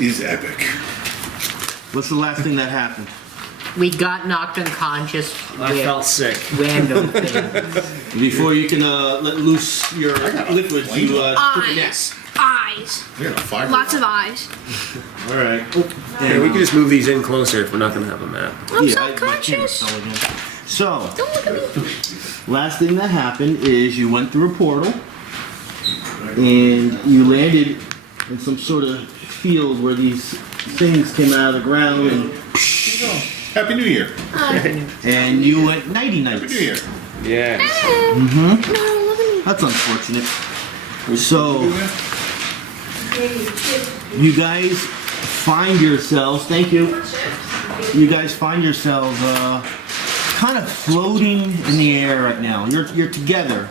is epic. What's the last thing that happened? We got knocked unconscious. I felt sick. Random things. Before you can let loose your liquids, you took a nap. Eyes. I got a fire. Lots of eyes. All right. Yeah, we can just move these in closer if we're not going to have a map. I'm my subconscious. camera fell again. So, Don't look at me. last thing that happened is you went through a portal and you landed in some sort of field where these things came out of the ground and Happy New Year. and you went nighty Happy nights. New Year. Yeah. No, look at me. That's unfortunate. So, you guys find yourselves, thank you, you guys find yourselves kind of floating in the air right now. You're together,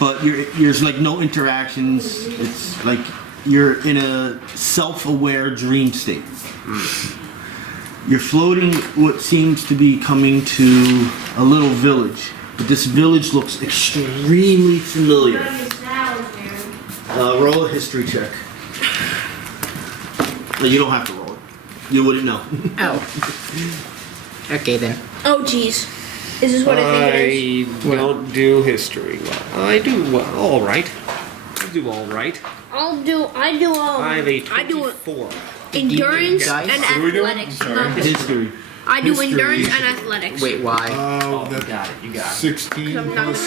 but there's like no interactions. It's like you're in a self-aware dream state. You're floating what seems to be coming to a little village, but this village looks extremely familiar. Roll a history check. You don't have to roll it. You wouldn't know. Oh. Okay then. Oh, jeez. Is this what I think it is? I don't do history well. I do well. All right. I do all right. I do, I have a I do 24. endurance Guys? and What are we doing? athletics. I'm sorry. not- History. I do History. endurance and athletics. Wait, why? Oh, You got it. You got it. 16 I'm not plus,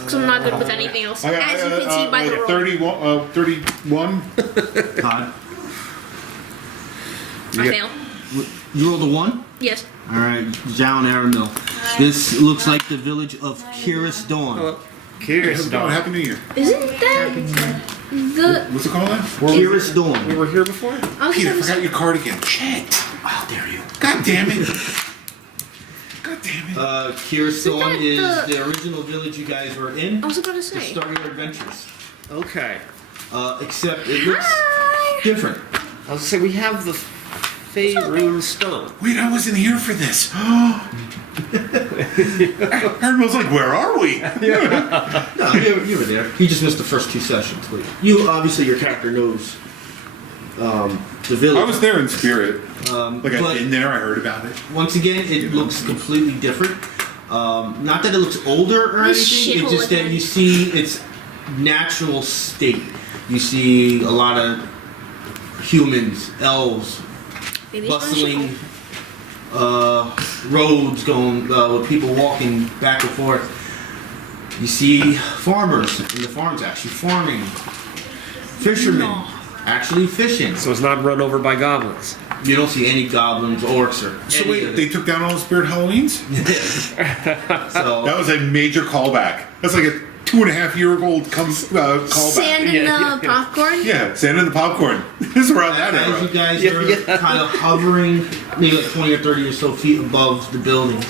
Because I'm not good with anything else. I got, As you can see by the roll. 31. Todd, I fail. you rolled a 1? Yes. All right, Zhou and Aranmil. This looks like the village of Kiris Dawn. Hello. Curious How's it going? dog. Happy New Year. Isn't that the... What's it called then? Kiris We Dawn. were here before? I was Peter, gonna forgot say, your card again. Shit. How dare you? God damn it. God damn it. Kiris Dawn that is the- the original village you guys were in I was gonna to say. start your adventures. Okay. Except it looks Hi. different. I was going to say, we have the Fey Rune Stone. Wait, I wasn't here for this. Aranmil's like, where are we? No, you were there. He just missed the first 2 sessions. But you, obviously, your character knows the village. I was there in spirit. Like but- I've been there, I heard about it. Once again, it looks completely different. Not that it looks older or This anything, it's shithole just that again. you see its natural state. You see a lot of humans, elves, Maybe it's bustling roads going with people walking back and forth. You see farmers in the farms actually farming, fishermen actually fishing. So it's not run over by goblins. You don't see any goblins, orcs, or So any wait, of they took down all the spirit Halloweens? so That was a major callback. That's like a 2.5-year-old callback. Sand in the popcorn? Yeah, sand in the popcorn. This is around that as you era. guys are kind of hovering maybe like 20 or 30 or so feet above the buildings,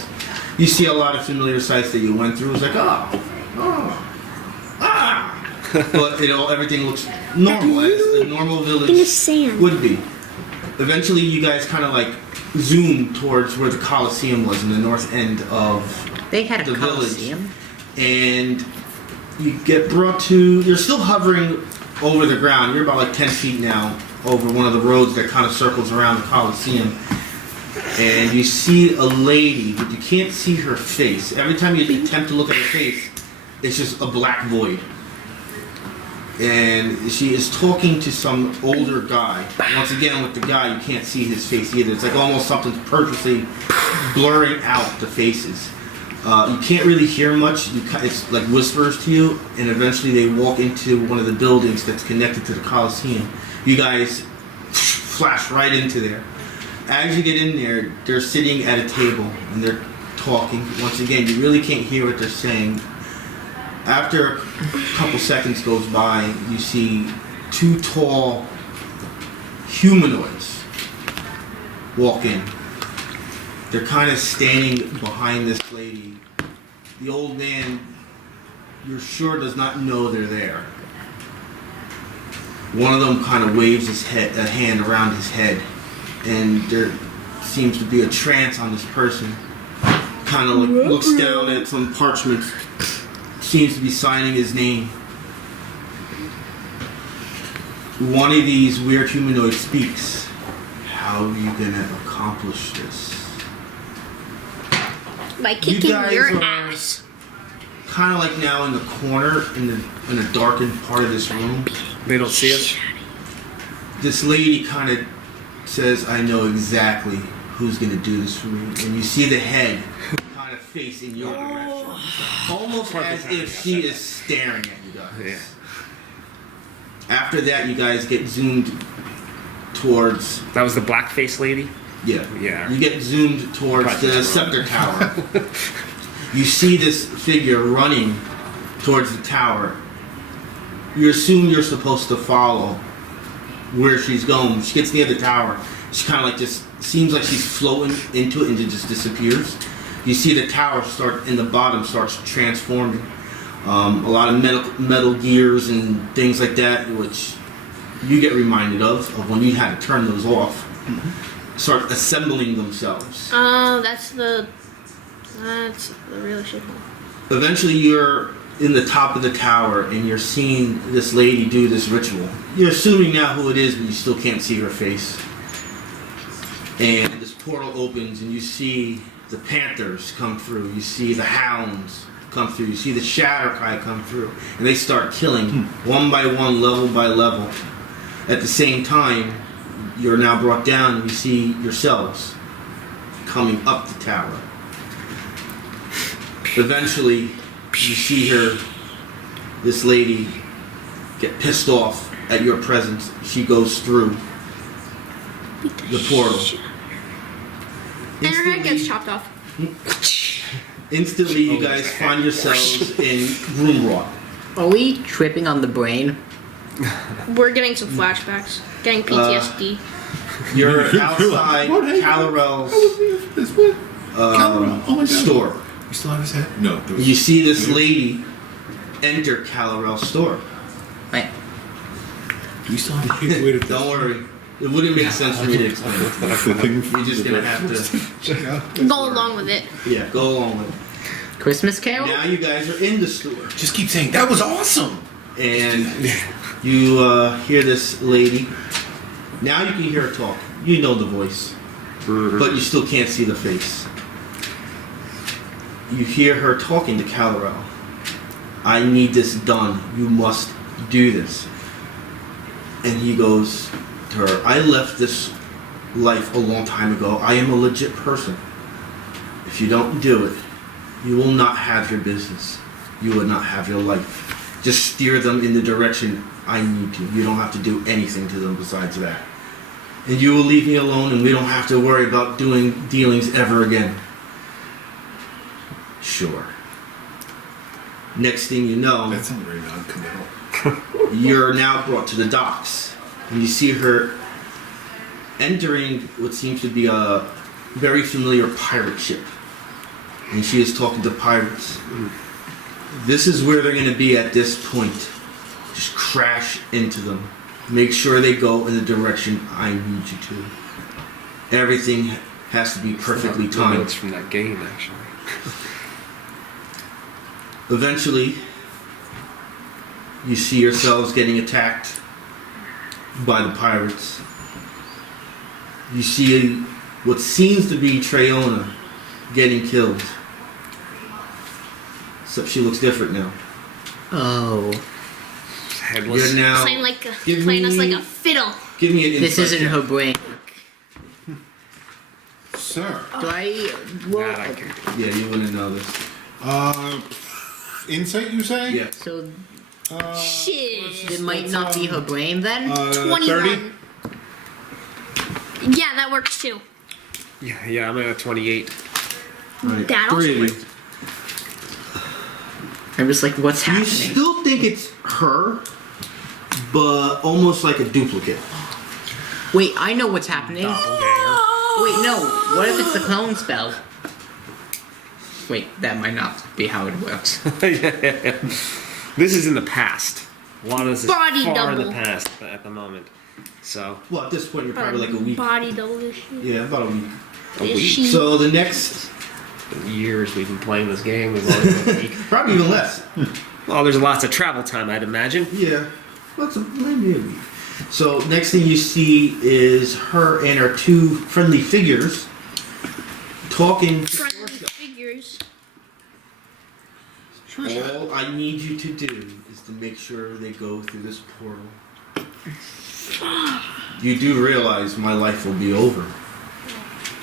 you see a lot of familiar sights that you went through. It's like, but everything looks normal, as a normal In the village sand. would be. Eventually, you guys kind of like zoom towards where the Colosseum was in the north end of They had a the coliseum. and you get brought to, you're still hovering over the ground. You're about like 10 feet now over one of the roads that kind of circles around the Colosseum. And you see a lady, but you can't see her face. Every time you attempt to look at her face, it's just a black void. And she is talking to some older guy. Once again, with the guy, you can't see his face either. It's like almost something's purposely blurring out the faces. You can't really hear much. It's like whispers to you, and eventually they walk into one of the buildings that's connected to the Colosseum. You guys flash right into there. As you get in there, they're sitting at a table, and they're talking. Once again, you really can't hear what they're saying. After a couple seconds goes by, you see 2 tall humanoids walk in. They're kind of standing behind this lady. The old man, you're sure, does not know they're there. One of them kind of waves a hand around his head, and there seems to be a trance on this person. Kind of like looks down at some parchment, seems to be signing his name. one of these weird humanoids speaks. How are you gonna accomplish this? By kicking guys your are- ass. Kind of like now in the corner, in a darkened part of this room. They don't see us. This lady kind of says, "I know exactly who's gonna do this for me." And you see the head kind of face in your direction, almost as if she is staring at you guys. Yeah. After that, you guys get zoomed towards. That was the black-faced lady. Yeah. Yeah. You get zoomed towards the scepter tower. You see this figure running towards the tower. You assume you're supposed to follow where she's going. She gets near the tower. She kind of like just seems like she's floating into it and it just disappears. You see the tower start in the bottom starts transforming. A lot of metal gears and things like that, which you get reminded of when you had to turn those off. Start assembling themselves. Oh, that's the real shit. Eventually, you're in the top of the tower and you're seeing this lady do this ritual. You're assuming now who it is, but you still can't see her face. And this portal opens and you see the panthers come through. You see the hounds come through. You see the Shatterkai come through. And they start killing one by one, level by level. At the same time, you're now brought down and you see yourselves coming up the tower. Eventually, you see her, this lady, get pissed off at your presence. She goes through the portal. And her head gets chopped off. Instantly, you guys find yourselves in Roomrot. Are we tripping on the brain? We're getting some flashbacks. Getting PTSD. You're outside Calorel's This what? Calorel. Oh my God. store. You still have his head? No. There was, You see this lady enter Calorel's store. Right. do you still have his head? Wait a Don't worry. It wouldn't make sense for me to explain. You're just going to have to, check out. Go along with it. yeah, go along with it. Christmas Carol? Now you guys are in the store. Just keep saying that was awesome. And you hear this lady. Now you can hear her talk. You know the voice. But you still can't see the face. You hear her talking to Calorel. I need this done. You must do this. And he goes to her, I left this life a long time ago. I am a legit person. If you don't do it, you will not have your business. You will not have your life. Just steer them in the direction I need to. You don't have to do anything to them besides that. And you will leave me alone and we don't have to worry about doing dealings ever again. Sure. Next thing you know, That sounds very non-committal. you're now brought to the docks. And you see her entering what seems to be a very familiar pirate ship. And she is talking to pirates. This is where they're going to be at this point. Just crash into them. Make sure they go in the direction I need you to. Everything has to be perfectly Notes timed. from that game, actually. Eventually, you see yourselves getting attacked by the pirates. You see what seems to be Trayona getting killed. Except she looks different now. Oh. Headless. You're now. Playing Give playing us me- like a fiddle. Give me an This insight isn't check. her brain. Sir. Do I... Nah, Well, I can- Yeah, you wouldn't know this. Insight, you say? Yeah. so Shit. it might not be her brain then? 21. 30? Yeah, that works too. Yeah, I'm at a 28. Right. That also Three. works. I'm just like, what's You happening? still think it's her, but almost like a duplicate. Wait, I know what's happening. Wait, no. What if it's the clone spell? Wait, that might not be how it works. Yeah. This is in the past. A lot of this is Body far in double. the past at the moment. So, Well, at this point, you're probably like a week. Body double this shit. Yeah, about a week. a Is week. she- So the next, Years we've been playing this game. We've only been a week. probably even less. Well, there's lots of travel time, I'd imagine. Yeah, maybe a week. So next thing you see is her and her two friendly figures talking. Friendly figures. All I need you to do is to make sure they go through this portal. You do realize my life will be over.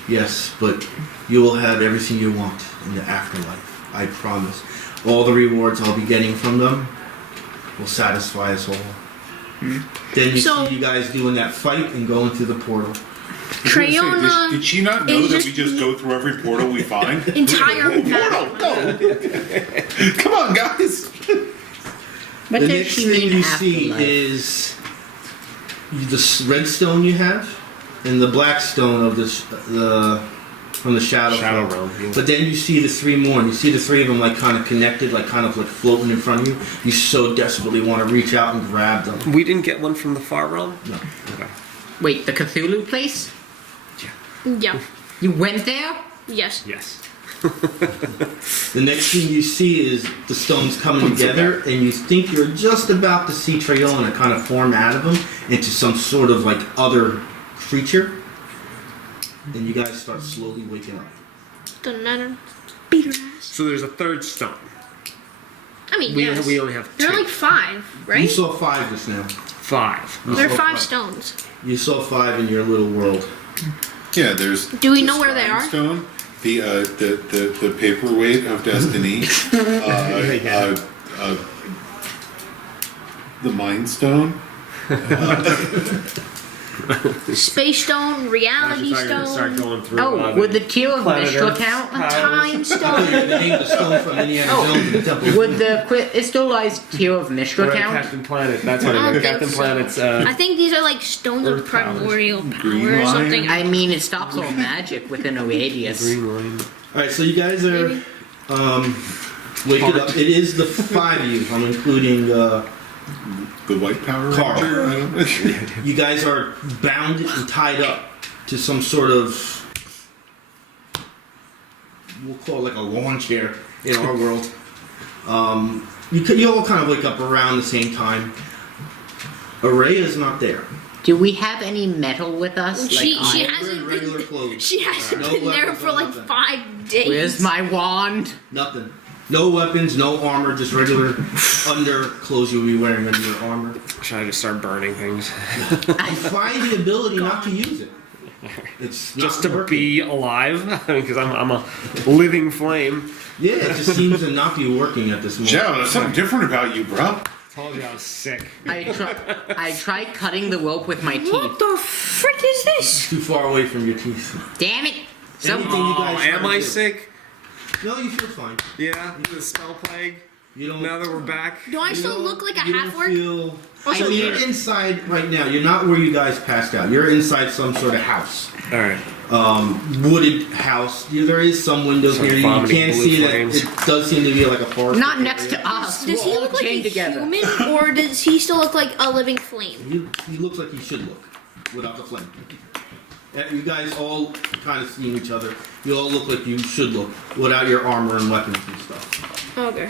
Yes, but you will have everything you want in the afterlife. I promise. All the rewards I'll be getting from them will satisfy us all. Then you So- see you guys doing that fight and going through the portal. Trayona. Did she not know is that we just go through every portal we find? Entire Portal, battle. go! Come on, guys! What The does next she thing mean you see afterlife? is the red stone you have and the black stone of the from the shadow Realm. Yeah. But then you see the three more, and you see the three of them like kind of connected, like kind of like floating in front of you. You so desperately want to reach out and grab them. We didn't get one from the far realm? No. Okay. Wait, the Cthulhu place? Yeah. You went there? Yes. Yes. The next thing you see is the stones coming together, and you think you're just about to see Trayona kind of form out of them into some sort of like other creature. Then you guys start slowly waking up. Doesn't matter. Beat her ass. So there's a third stone. I mean, We, yes. we only have There are 2. like 5, You right? saw 5 just now. 5. You There are saw 5 stones. You saw 5 in your little world. Yeah, there's. Do we the know where they are? Stone, the paperweight of destiny, the Mind Stone. Space stone, reality stone, going through. Oh, would the Tear of Planet Mistral Earth. count? time They stone. named the stone from Indiana Jones in the temple. Would the Crystallized Tear of Mistral count? Captain Planet. That's what I it don't is. think Captain so. Planet's. I think these are like stones of Earth powers. primordial power Green or lion? something. I mean, it stops all magic within a radius. Green line. Alright, so you guys are waking up. It is the 5 of you. I'm including The White Power Carl. Ranger? I don't know. you guys are bound and tied up to some sort of, we'll call it like a lawn chair in our world. You all kind of wake up around the same time. Araya's not there. Do we have any metal with us? She Like iron? hasn't We're in regular been. clothes. She hasn't No been there weapons, for no like nothing. 5 days. Where's my wand? Nothing. No weapons, no armor, just regular under clothes you'll be wearing under your armor. Should I just start burning things? You find the ability not to use it. It's Just not to working. be alive? Because I'm a living flame. Yeah, it just seems to not be working at this moment. Joe, there's something different about you, bro. Told you I was sick. I tried cutting the rope with my What teeth. the frick is this? Too far away from your teeth. Damn it! Anything Some, you guys try Am to I do. sick? No, you feel fine. Yeah, the spell plague. You don't. Now that we're back. Do I you still don't- look like a you don't half-orc? feel- Also, I mean, you're inside right now. You're not where you guys passed out. You're inside some sort of house. All right. Wooded house. There is some windows Some here. You vomiting can't blue see flames. that. It does seem to be like a forest. not next to us. Does he We're all look like a chained together. human, or does he still look like a living flame? He looks like he should look without the flame. You guys all kind of seeing each other. You all look like you should look without your armor and weapons and stuff. Okay.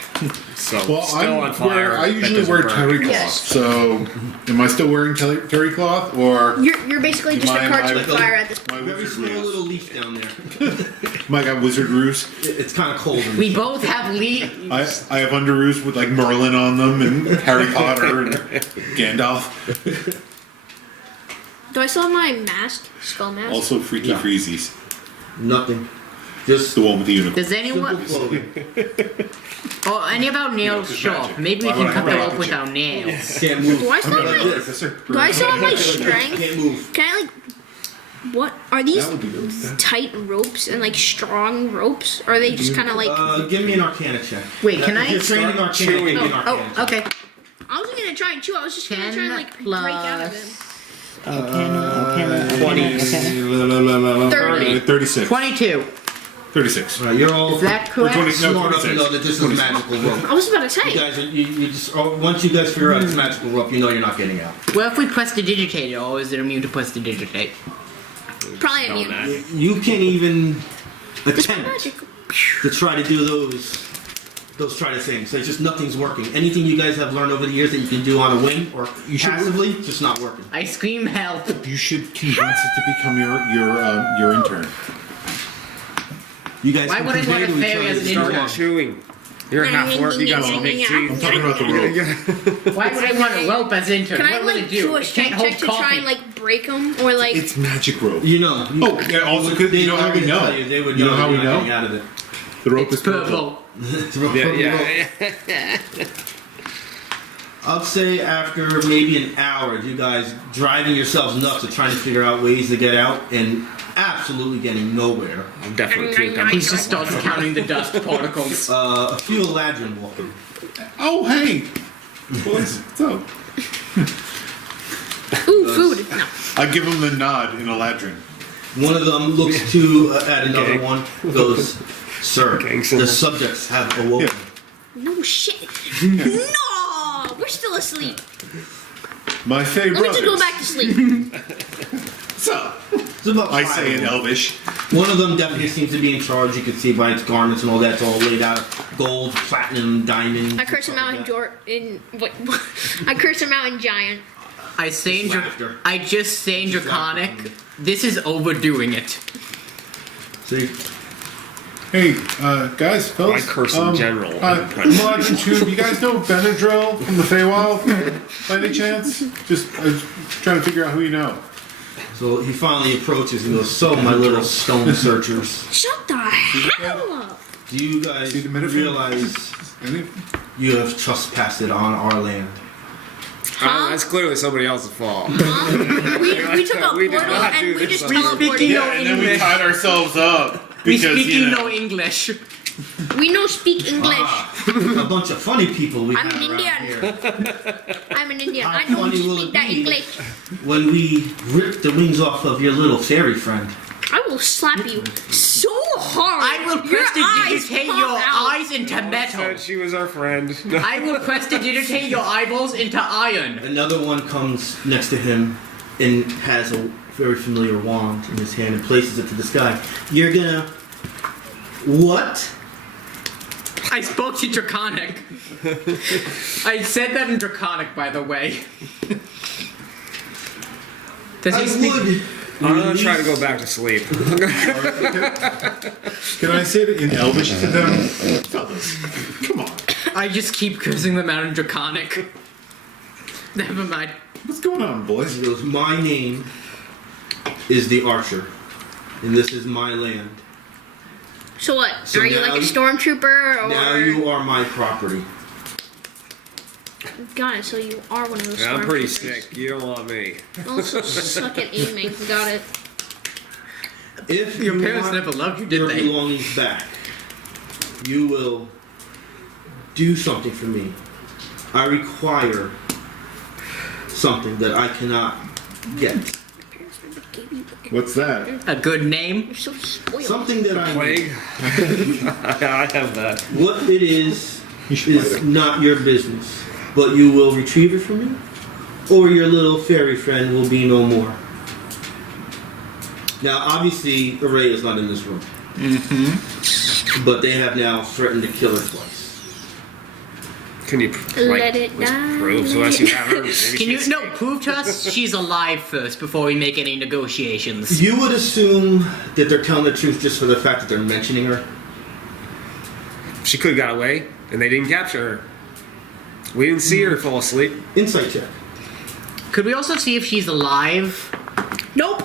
So Well, still on fire. I That usually doesn't wear burn. terry cloth. Yes. So, am I still wearing terry cloth, or You're basically just a cartoon my- fire at this point. my Very wizard small little ruse? leaf down there. I got wizard ruse. It's kind of cold. In We this. both have leaves. I have underoos with like Merlin on them and Harry Potter and Gandalf. Do I still have my mask? Spell mask? Also, Freaky Yeah. Freezies. Nothing. Just The one with the unicorn. Does simple anyone? clothing. Oh, any of our nails it's show magic. up? Maybe we Why can would I cut the have rope rocket with ship? our nails. Can't move. Do I still have my Do I still have my strength? Can't move. Can I what are these That would be good. tight ropes and like strong ropes? Or are they just kind of like? Give me an Arcana check. Wait, can If I? you're trained in Arcana, give me an Oh, Arcana check. okay. I wasn't gonna try and chew. I was just gonna 10 try and like break out of it. plus 30. 36. 22. 36. Right, you're all Is that correct? Or 20 no, smart enough to 26. know that this is magical rope. I was about to You say. guys, you just once you guys figure out it's magical rope, you know you're not getting out. Well, if we press the digitate, or is it immune to press the digitate? Probably Spell immune. magic. You can't even It's attempt magic. to try to do those Those try the same. So it's just nothing's working. Anything you guys have learned over the years that you can do on a whim or passively, just not working. I scream help. You should convince it to become your intern. You guys Why can would I convey want a to each fairy other as an the intern? story. Start chewing. You're a half-orc, you got some big I'm teeth. talking about the rope. Why would I want a rope as intern? Can I What will like it do? do a It can't strength hold check to try coffee. and like break them or like? It's magic rope. You know. Oh, yeah, also, you know how we know? They would You know how we you're not know? getting out of it. The rope It's is purple. purple. It's real Yeah, purple. yeah. I'd say after maybe an hour, you guys driving yourselves nuts to trying to figure out ways to get out and absolutely getting nowhere. I'm definitely puked on He myself. just starts counting the dust particles. A few Eladrin walking. Oh, hey! Boys, what's up? Ooh, food. No. I give him the nod in Eladrin. One of them looks to at another Okay. one, goes, "Sir, Gang symbol. the subjects have awoken." No shit. No, we're still asleep. My favorite Let me just go brothers. back to sleep. What's up? It's about I five say of in them. Elvish. One of them definitely seems to be in charge. You can see by its garments and all that. It's all laid out of gold, platinum, diamond. I curse him out in I curse him out in giant. I say in Laughter. I just say in Draconic, this is overdoing it. See, Hey, guys, fellas. I curse in general. Eladrin Tube, you guys know Benadryl from the Feywild? By any chance? Just trying to figure out who you know. so he finally approaches and goes, "So, my little stone searchers, Shut the hell up. do you guys See the minute realize Any? you have trespassed on our land?" That's clearly somebody else's fault. We took a We did portal not and do we this just on purpose. teleported. Speaking Yeah, and then we English. tied ourselves up. We Because, speak you you know, no English. We know speak English. A bunch of funny people we I'm have an around Indian. here. I'm an Indian. How I don't funny will speak it that be? English. When we rip the wings off of your little fairy friend, I will slap you so hard. I will eyes prestidigitate pop your out. eyes into metal. Said she was our friend. I will prestidigitate your eyeballs into iron. another one comes next to him and has a very familiar wand in his hand and places it to the sky. You're gonna... What? I spoke to Draconic. I said that in Draconic, by the way. Does I he speak? would... I'm gonna try to go back to sleep. Can I say that in Elvish to them? Fellas, come on. I just keep cursing them out in Draconic. Never mind. What's going on, boys? He goes, my name is the Archer, and this is my land. So what? So Are you now like a you- stormtrooper or? Now you are my property. Got it. So you are one of those. Yeah, I'm pretty stormtroopers. sick. You don't want me. Also suck at aiming. Got it. If Your you parents want never loved you, your did they? belongings back, you will do something for me. I require something that I cannot get. What's that? A good name? You're so spoiled. Something that I Plague? I have that. What it is You should is play not your business, but you will retrieve it from me, or your little fairy friend will be no more. Now, obviously, Array is not in this room. Mm-hmm. But they have now threatened to kill her twice. Can you Let it die. prove to us you have her? Maybe Can you she's- no prove to us she's alive first before we make any negotiations? You would assume that they're telling the truth just for the fact that they're mentioning her. She could have got away, and they didn't capture her. We didn't see her fall asleep. Insight check. Could we also see if she's alive? Nope.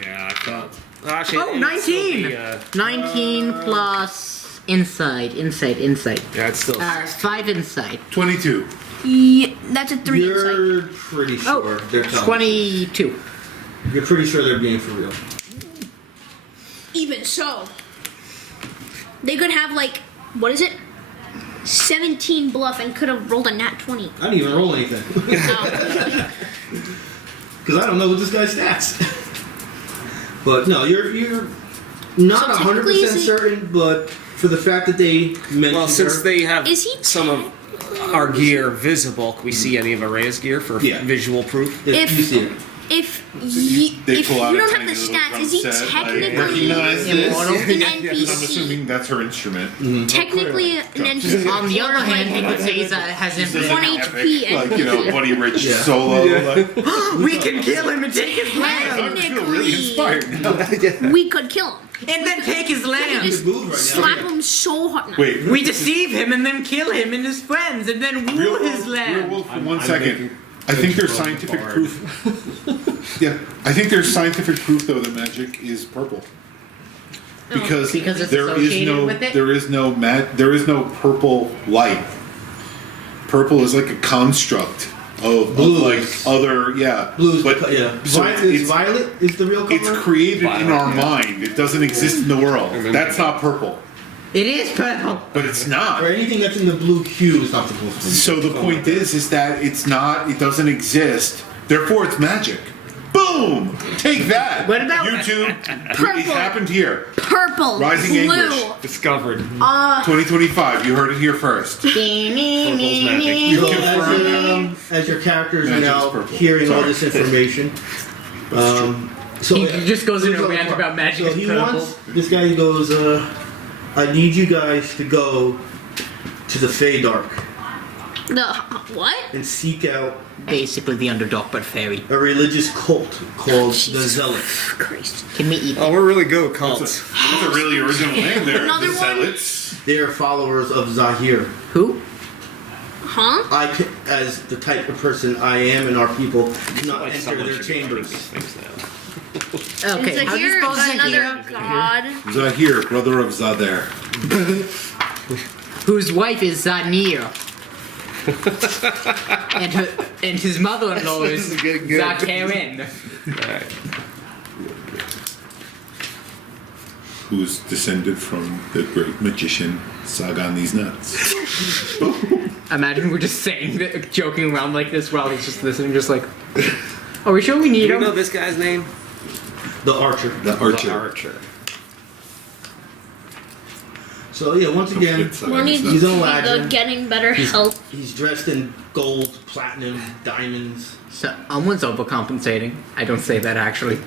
Yeah, I thought. Actually, Oh, it'd still 19! be, 19 plus insight. yeah, it's still. 5 insight. 22. Yeah, that's a 3 insight. You're pretty sure they're telling. 22. You're pretty sure they're being for real. Even so, they could have like, what is it? 17 bluff and could have rolled a nat 20. I didn't even roll anything No. because I don't know what this guy's stats. But no, you're not So typically 100% is he- certain, but for the fact that they mentioned Well, since her, they have Is he some of our gear visible, can we see any of Araya's gear for Yeah. visual proof? if If- you see it. if They if pull you out a don't have tiny the little stats, drum is he set, like, technically recognize an this? NPC? I'm assuming that's her instrument. Technically an NPC. On the other hand, he could say he has This is infinite. One an HP epic, like, you know, NPC. Buddy Rich Yeah. solo. Like, We can kill him and take his land, I feel really inspired now. We could kill him. and then take his land. Just move right now. slap him so hard. No. Wait, We deceive him and then kill him and his friends, and then woo real his world, land. for I'm 1 second. making I think there's from scientific bard. proof. Yeah, I think there's scientific proof though that magic is purple. Because Because it's there is associated no with it? there is no purple light. Purple is like a construct of Blues. like other Blues, but yeah. so it's Violet is the real color. it's created in our Violet, yeah. mind. It doesn't exist in the world. And then- That's not purple, It is purple. but it's not. or anything that's in the blue hue is not supposed to be. So the point is that it's not, it doesn't exist, therefore it's magic. Boom! Take that! What about- YouTube? Purple. It happened here. Purple, Rising blue. Anguish. Discovered. 2025, you heard it here first. Purple's magic. So confirmed as your characters are Magic's now purple. hearing all Sorry. this information, so He just goes in a so- rant about magic So is he purple. wants this guy. He goes, I need you guys to go to the Feydark The what? and seek out Basically the underdog, but fairy. a religious cult called the Zealots. Christ. Can we eat? Oh, we're really good with cults. That's a really original name there. Another the one? Zealots. They are followers of Zahir. Who? Huh? I, as the type of person I am, and our people, do not Like enter someone their should be writing chambers. these things down. Okay, Is how do you here spell another Zahir? god? Zahir, brother of Zader. Whose wife is Zanir. and his mother-in-law is This is getting good. Zakerin. Alright. Who's descended from the great magician Sagan these nuts. Imagine we're just saying that, joking around like this while he's just listening, just like, are we sure we need Do you him? know this guy's name? The Archer. The Archer. The Archer. So yeah, once again, It's Sagan One these needs He's to an see Eladrin. the getting better health. he's dressed in gold, platinum, diamonds. So, someone's overcompensating. I don't say that actually.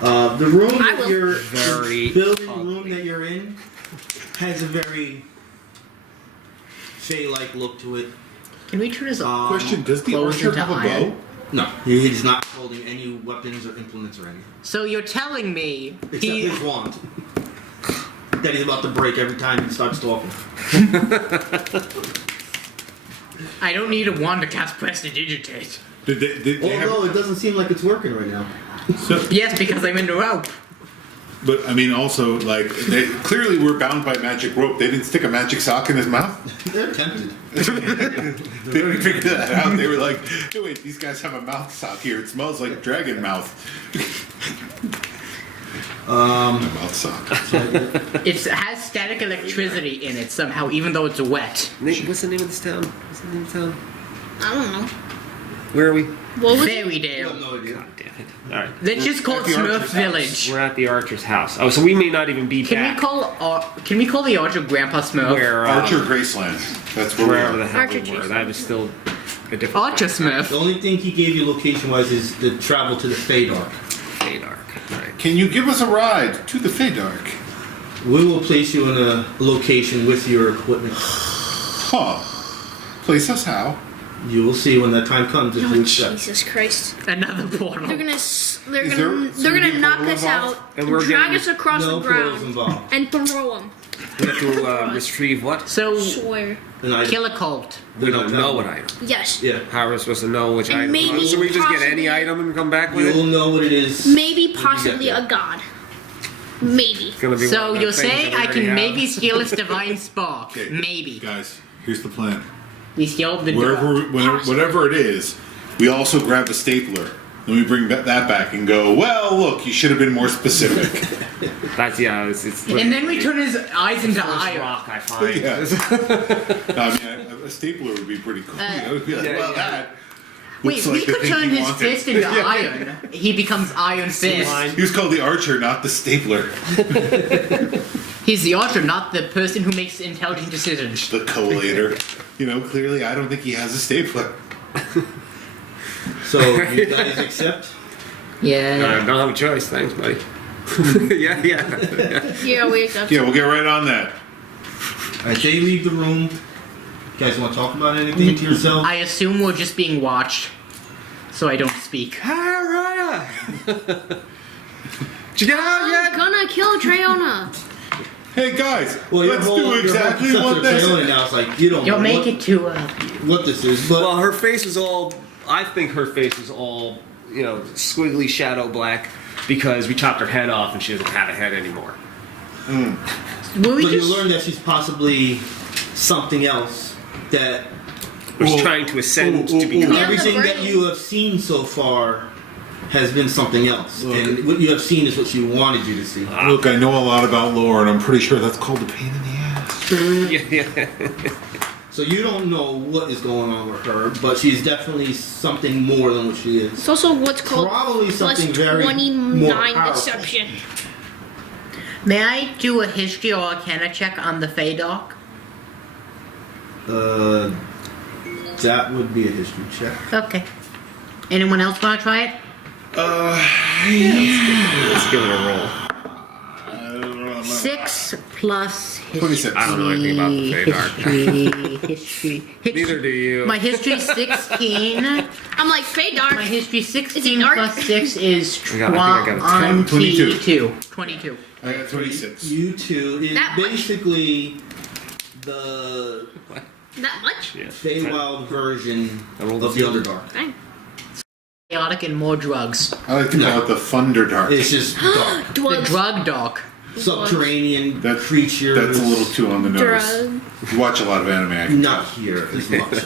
The room I that will. you're Very the building ugly. room that you're in has a very Fey-like look to it. Can we turn his Question, does the Close Archer into have a iron. bow? No, he's not holding any weapons or implements or anything. So you're telling me Except he his wand. That he's about to break every time he starts talking. I don't need a wand to cast Prestidigitate. Did they have, Although it doesn't seem like it's working right now. so, Yes, because I'm in the rope. but I mean, also, like, they clearly were bound by magic rope. They didn't stick a magic sock in his mouth. They're tempted. They didn't figure that out. They were like, hey, wait, these guys have a mouth sock here. It smells like dragon mouth. A mouth sock. It has static electricity in it somehow, even though it's wet. Nick, what's the name of this town? What's the name of the town? I don't know. Where are we? What was it? I have Fairy no idea. God damn it. Alright. Let's just call it At the Smurf Archer's Village. We're at the Archer's house. Oh, so we may not even be Can back we call the Archer Grandpa Smurf? where, Archer Graceland. That's where wherever we the are. hell Archer we were. Chase. That was still a different Archer Smurf. The only thing he gave you location-wise is the travel to the Feydark. Feydark. Right. Can you give us a ride to the Feydark? We will place you in a location with your equipment. Huh. Place us how? You will see when that time comes if Oh, you accept. Jesus Christ! Another portal. They're gonna Is there knock portal us involved? out, And we're drag getting- us across No the portals ground, involved. and throw them. We have to retrieve what? So, Swear. And I kill a cult. We don't know what item. Yes. Yeah. How are we supposed to know which And item? maybe So we just get any possibly- item and come back with You will it? know what it is. Maybe possibly there. a god. Maybe. It's gonna be one So of you're those things saying that we I already can have. maybe steal its divine spark? Okay. Maybe. Guys, here's the plan. We steal the Whatever it is, we also grab a stapler. Then we bring that back and go, well, look, you should have been more specific. That's it's And then we turn his eyes into first iron. rock I find. Yeah. I mean, a stapler would be pretty cool. You know, it'd be like, yeah, well, yeah. that Wait, looks like we the could thing turn he his wanted. fist into Yeah. iron. He becomes Iron Fist. Line. He was called the Archer, not the Stapler. He's the Archer, not the person who makes intelligent decisions. The collator. You know, clearly I don't think he has a stapler. So you guys accept? Yeah. Don't have a choice. Thanks, buddy. yeah. Yeah, we accept. Yeah, we'll get right on that. Alright, they leave the room. You guys want to talk about anything to yourself? I assume we're just being watched, so I don't speak. Raya! Did you get out I'm yet? gonna kill Trayona. Hey guys, Well, your let's whole, do exactly your whole what this conception of is. Trayona now is like, you don't You'll know make it to what this is, but Well, her face is all. I think her face is all, squiggly shadow black because we chopped her head off and she doesn't have a head anymore. Will but we you just... learn that she's possibly something else that Was Well, trying to ascend to become. Yeah. everything the that brain. you have seen so far has been something else, and what you have seen is what she wanted you to see. Look, I know a lot about lore, and I'm pretty sure that's called a pain in the ass. Yeah. So you don't know what is going on with her, but she's definitely something more than what she is. It's also what's called Probably plus something very more 29 powerful. deception. May I do a history or arcana check on the Feydark? That would be a history check. Okay. Anyone else want to try it? Let's give it a roll. 6 plus history. 26. I don't know anything about the Feydark. History. Neither do you. My history 16. I'm like, Fey My Dark. history Is it 16 dark? plus 6 is I think I got a 10. 22. 22. I got 26. You two is That much? basically the That much? Yeah. Feywild version I rolled of a the two. Underdark. Okay. Chaotic and more drugs. I like to call it the Thunderdark. It's just dark. The Drugs. drug dark. Subterranean That- creatures. That's a little too on the nose. Drug. You watch a lot of anime, I can Not here as much.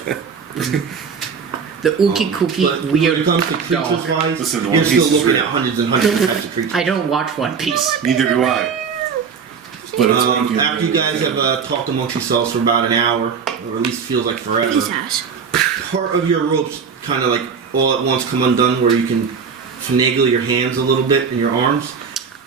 The ookie cookie But when weird it comes to creatures dog. wise, Listen, the you're One still Piece is looking real. at hundreds and hundreds of types of creatures. I don't watch One Piece. Neither do I. But it's one of the After you guys have talked amongst yourselves for about an hour, or at least feels like forever, His ass. part of your ropes kind of like all at once come undone where you can finagle your hands a little bit and your arms.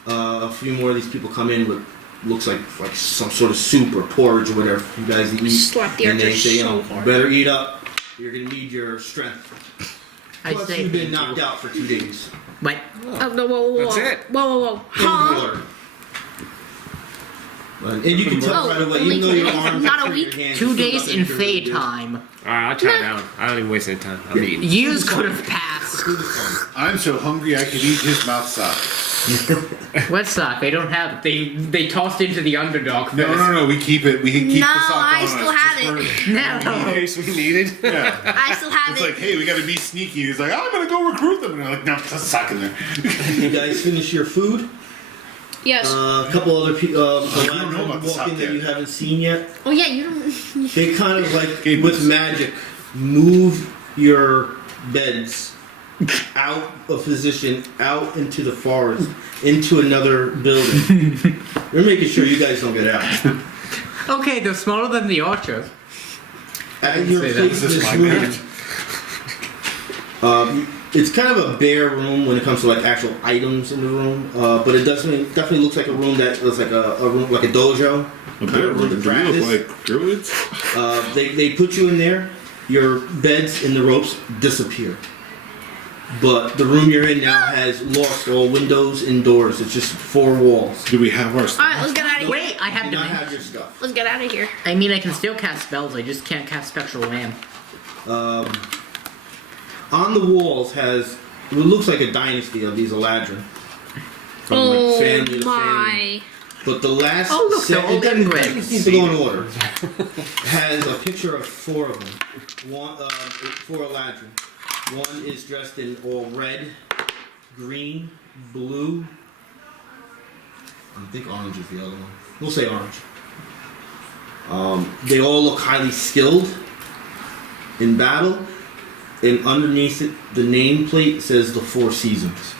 A few more of these people come in with looks like some sort of soup or porridge or whatever for you guys to eat. Slap the and they archer say, so hard. better eat up. You're gonna need your strength. I Plus, say you've been thank knocked you. out for 2 days. But Oh, no, whoa, whoa, whoa. That's it. Whoa, whoa, whoa. In Huh? water. And you can tell Oh, right away, only even though 2 your days, arms not are a free, your week? hands 2 still days nothing in to Fey do. time. Alright, I'll try down. I don't even waste any time. I'm eating. Years could have passed. I'm so hungry I could eat his mouth sock. What sock? I don't have it. They tossed into the underdog. No. We keep it. We can keep No, the sock I on still us. have Just it. for- In No. case we need it. Yeah. I still have It's it. like, hey, we got to be sneaky. He's like, I'm gonna go recruit them, and I'm like, no, there's a sock in there. You guys finish your food. Yes. A couple other people don't know about the walk in sock that yet. you haven't seen yet. Oh, yeah, you don't. They kind of like, Okay, with but- magic, move your beds out of position, out into the forest, into another building. We're making sure you guys don't get out. Okay, they're smaller than the archer. At your say that. place This is this my room, bed. it's kind of a bare room when it comes to like actual items in the room, but it definitely looks like a room that looks like a room like a dojo. A kind of room to Do we practice. look like druids? They put you in there. Your beds and the ropes disappear. But the room you're in now has lost all windows and doors. It's just 4 walls. Do we have our stuff? Alright, let's get out of here. Wait, I You have do not to. have your stuff. Let's get out of here. I mean, I can still cast spells. I just can't cast Spectral Lamb. On the walls has it looks like a dynasty of these Eladrin. From like family to family. my. But the last Oh, look, they're all doesn't inbred. seem to go in order. Has a picture of 4 of them. 4 Eladrin. One is dressed in all red, green, blue. I think orange is the other one. We'll say orange. They all look highly skilled in battle, and underneath it, the nameplate says the 4 Seasons.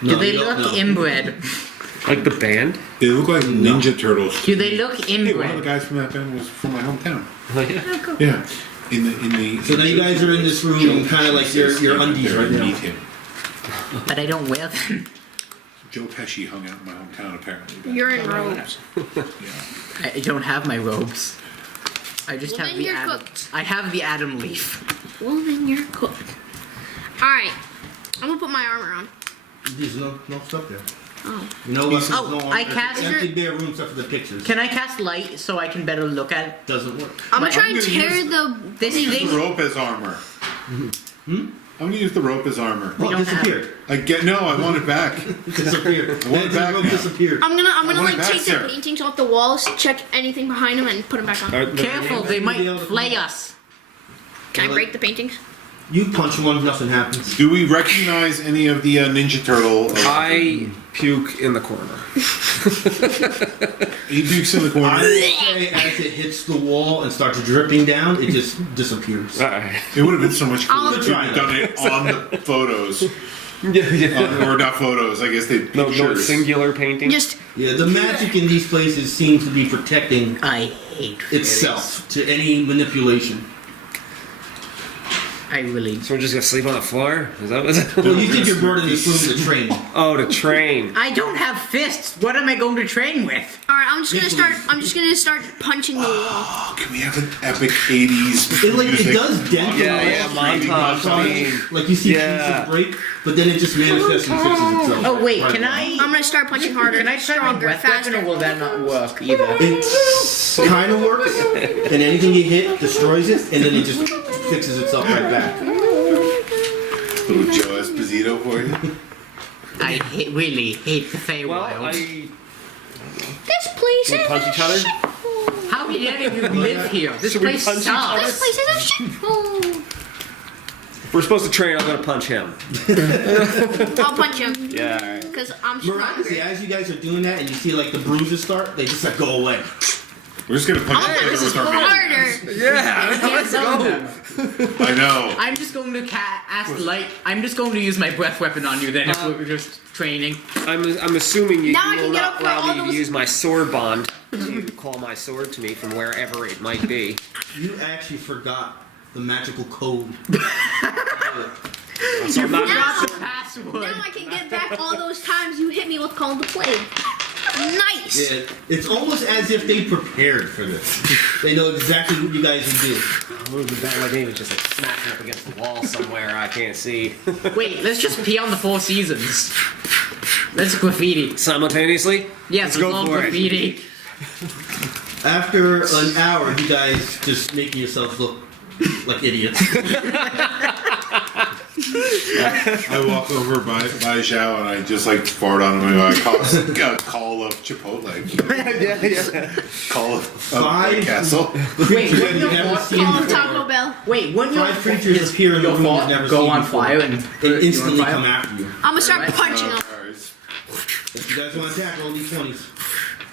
Do No, they you don't look know. inbred? Like the band? They look like Ninja Turtles. Do they look Hey, one of the inbred? guys from that band was from my hometown. Oh, yeah. Yeah. In the. So now you guys are in this room Joe and kinda like your Pesci's undies there right now. Meet him. But I don't wear them. Joe Pesci hung out in my hometown apparently. But You're in robes. yeah. I don't have my robes. I just Well, have then the you're Adam. cooked. I have the Adam leaf. Well, then you're cooked. Alright. I'm gonna put my armor on. There's no stuff there. Oh. You know what? Oh, no I it's cast- empty bare room except for the pictures. Can I cast light so I can better look at it? Doesn't work. I'm My- gonna try and I'm gonna tear use the. This Use the thing. rope as armor. I'm gonna use the rope as armor. Oh, don't disappeared. I want it back. Disappeared. I want it back room now. disappeared. I'm gonna want like it back, take sir. the paintings off the walls, check anything behind them, and put them back on. Careful, they might flay us. Can I break the paintings? You punch one, nothing happens. Do we recognize any of the Ninja Turtle? I puke in the corner. He pukes in the corner. I would say as it hits the wall and starts dripping down, it just disappears. Alright. It would have been so much cooler I'll if try you'd done it on the photos. Yeah. Or not photos, I guess they No pictures. singular painting. Just Yeah, the magic in these places seems to be protecting I hate itself to any manipulation. fairies. I really. So we're just gonna sleep on the floor? Is that what Well, you think you're brought in this room to train. Oh, to train. I don't have fists. What am I going to train with? alright. I'm just gonna start punching the wall. Oh, can we have an epic 80s It music? does dent Yeah, the yeah, wall. montage. Like you see Yeah. pieces break, but then it just manifests and fixes itself. Oh wait, Right can away. I? I'm gonna start punching harder. Can I try my stronger, breath faster. weapon, or will that not work either? It kind of works, and anything you hit destroys it, and then it just fixes itself right back. Little Joe Esposito for you. Really hate the Well, Feywild. This place we is punch a each other? shithole. How did any of you live here? This Should we place punch each other? This sucks. place is a shithole. If we're supposed to train, I'm gonna punch him. I'll punch him Yeah. because I'm Miraculously, stronger. as you guys are doing that, and you see like the bruises start, they just like go away. We're just gonna punch I'm each gonna other this with our hands. harder. Yeah. Can't summon them. I know. I'm just going to ask light. I'm just going to use my breath weapon on you then if we're just training. I'm assuming you, Now I you can will get not up for allow all me to those- use my sword bond to call my sword to me from wherever it might be. You actually forgot the magical code. So I'm not Now- The password. Now I can get back all those times you hit me with Call the Plague. Nice. Yeah, it's almost as if they prepared for this. They know exactly what you guys would do. moving back like maybe just like smacking up against the wall somewhere I can't see. Wait, let's just pee on the Four Seasons. Let's graffiti. Simultaneously? Yes, Let's go all for it. graffiti. After an hour, you guys just making yourselves look like idiots. I walk over by Zhou and I just like fart on him and I call of Chipotle. Call of Five. Castle. Wait, You've wouldn't your never fort, seen Call before. Taco Bell. wait, wouldn't your Five creatures appear in the your room fort you've never go seen on before. fire and They instantly you on come fire? after you. I'm gonna start Alright. punching them. If you guys want to attack, roll d20s.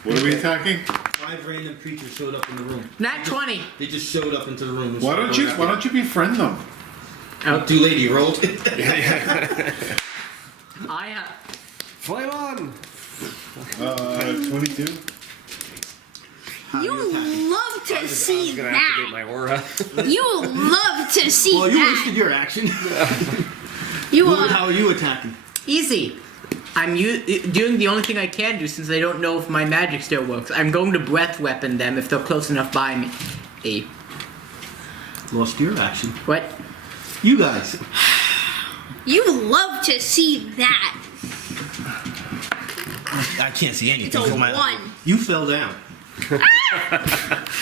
What are we attacking? 5 random creatures showed up in the room. Nat 20. They just showed up into the room. and Why started don't going after you befriend them? Too late, he rolled. I have. Flame on! 22. You love to see I was gonna activate that. my aura. You love to see Well, you that. wasted your action. You How are you attacking? Easy. I'm doing the only thing I can do since I don't know if my magic still works. I'm going to breath weapon them if they're close enough by me. Hey. Lost your action. What? You guys. You love to see that. I can't see anything. It's a for my- 1. You fell down.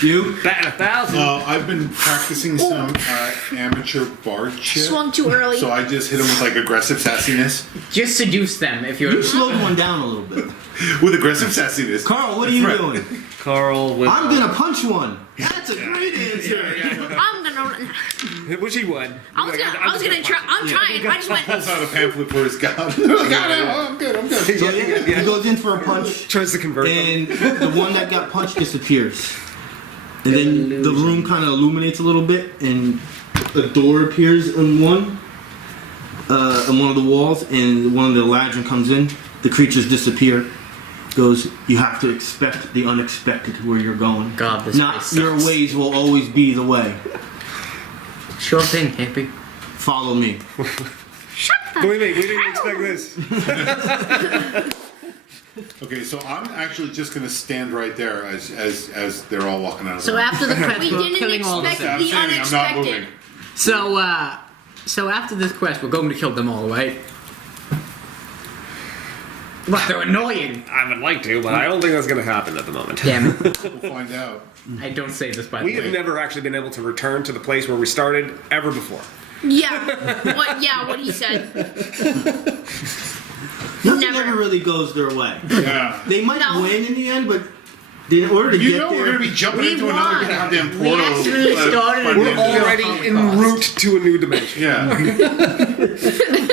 You? Batting 1,000! I've been practicing some amateur bard shit. Swung too early. So I just hit him with like aggressive sassiness. Just seduce them if you're. You slowed one down a little bit. With aggressive sassiness. Carl, what are you Right. doing? Carl with. I'm gonna punch one. That's a great answer. I'm gonna. Which he won. I was gonna try. I'm trying. I just went. Pulls out a pamphlet for his god. I'm good. So he goes in for a punch, Tries to convert them. and the one that got punched disappears. And then the room kind of illuminates a little bit, and a door appears on one of the walls, and one of the Eladrin comes in. The creatures disappear. Goes, you have to expect the unexpected where you're going. God, this Not place your sucks. ways will always be the way. Sure thing, hippie. Follow me. Shut the. Believe me, we didn't expect this. Okay, so I'm actually just gonna stand right there as they're all walking out of the So room. after the quest, We we're didn't killing all the expect I'm the saying I'm not unexpected. moving. So after this quest, we're going to kill them all, right? But they're annoying. I would like to, but I don't think that's going to happen at the moment. Damn it. We'll find out. I don't say this, by the We way. have never actually been able to return to the place where we started ever before. Yeah. What he said. Nothing Never. ever really goes their way. Yeah. They might No. win in the end, but in order to You get know there, we're gonna be jumping We into won. another goddamn We portal. actually started by in the end the of the- Already en route to a new dimension. Yeah.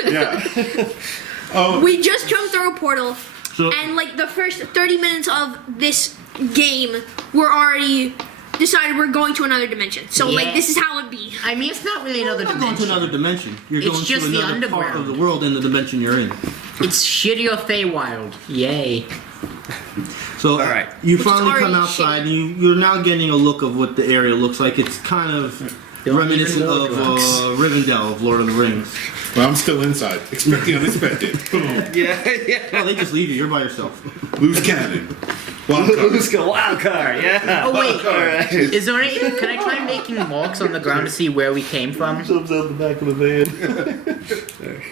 Yeah. Oh, We just jumped through a portal, So- and like the first 30 minutes of this game, we're already decided we're going to another dimension. So Yeah. like this is how it be. I mean, it's not really another you're not going to dimension. another dimension. You're It's going just to the another part underground. of the world in the dimension you're in. It's shitty or Feywild. Yay. So All right. you finally come already outside, and you're now getting a look of what the area looks like. It's kind of reminiscent even of more drugs. Rivendell of Lord of the Rings. well, I'm still inside. Expect the unexpected. Boom. Yeah. Well, they just leave you. You're by yourself. Loose cannon. Wild card. Who's got wild card? Yeah. Oh wait, All right. is there any? Can I try making marks on the ground to see where we came from? Jumps out the back of the van.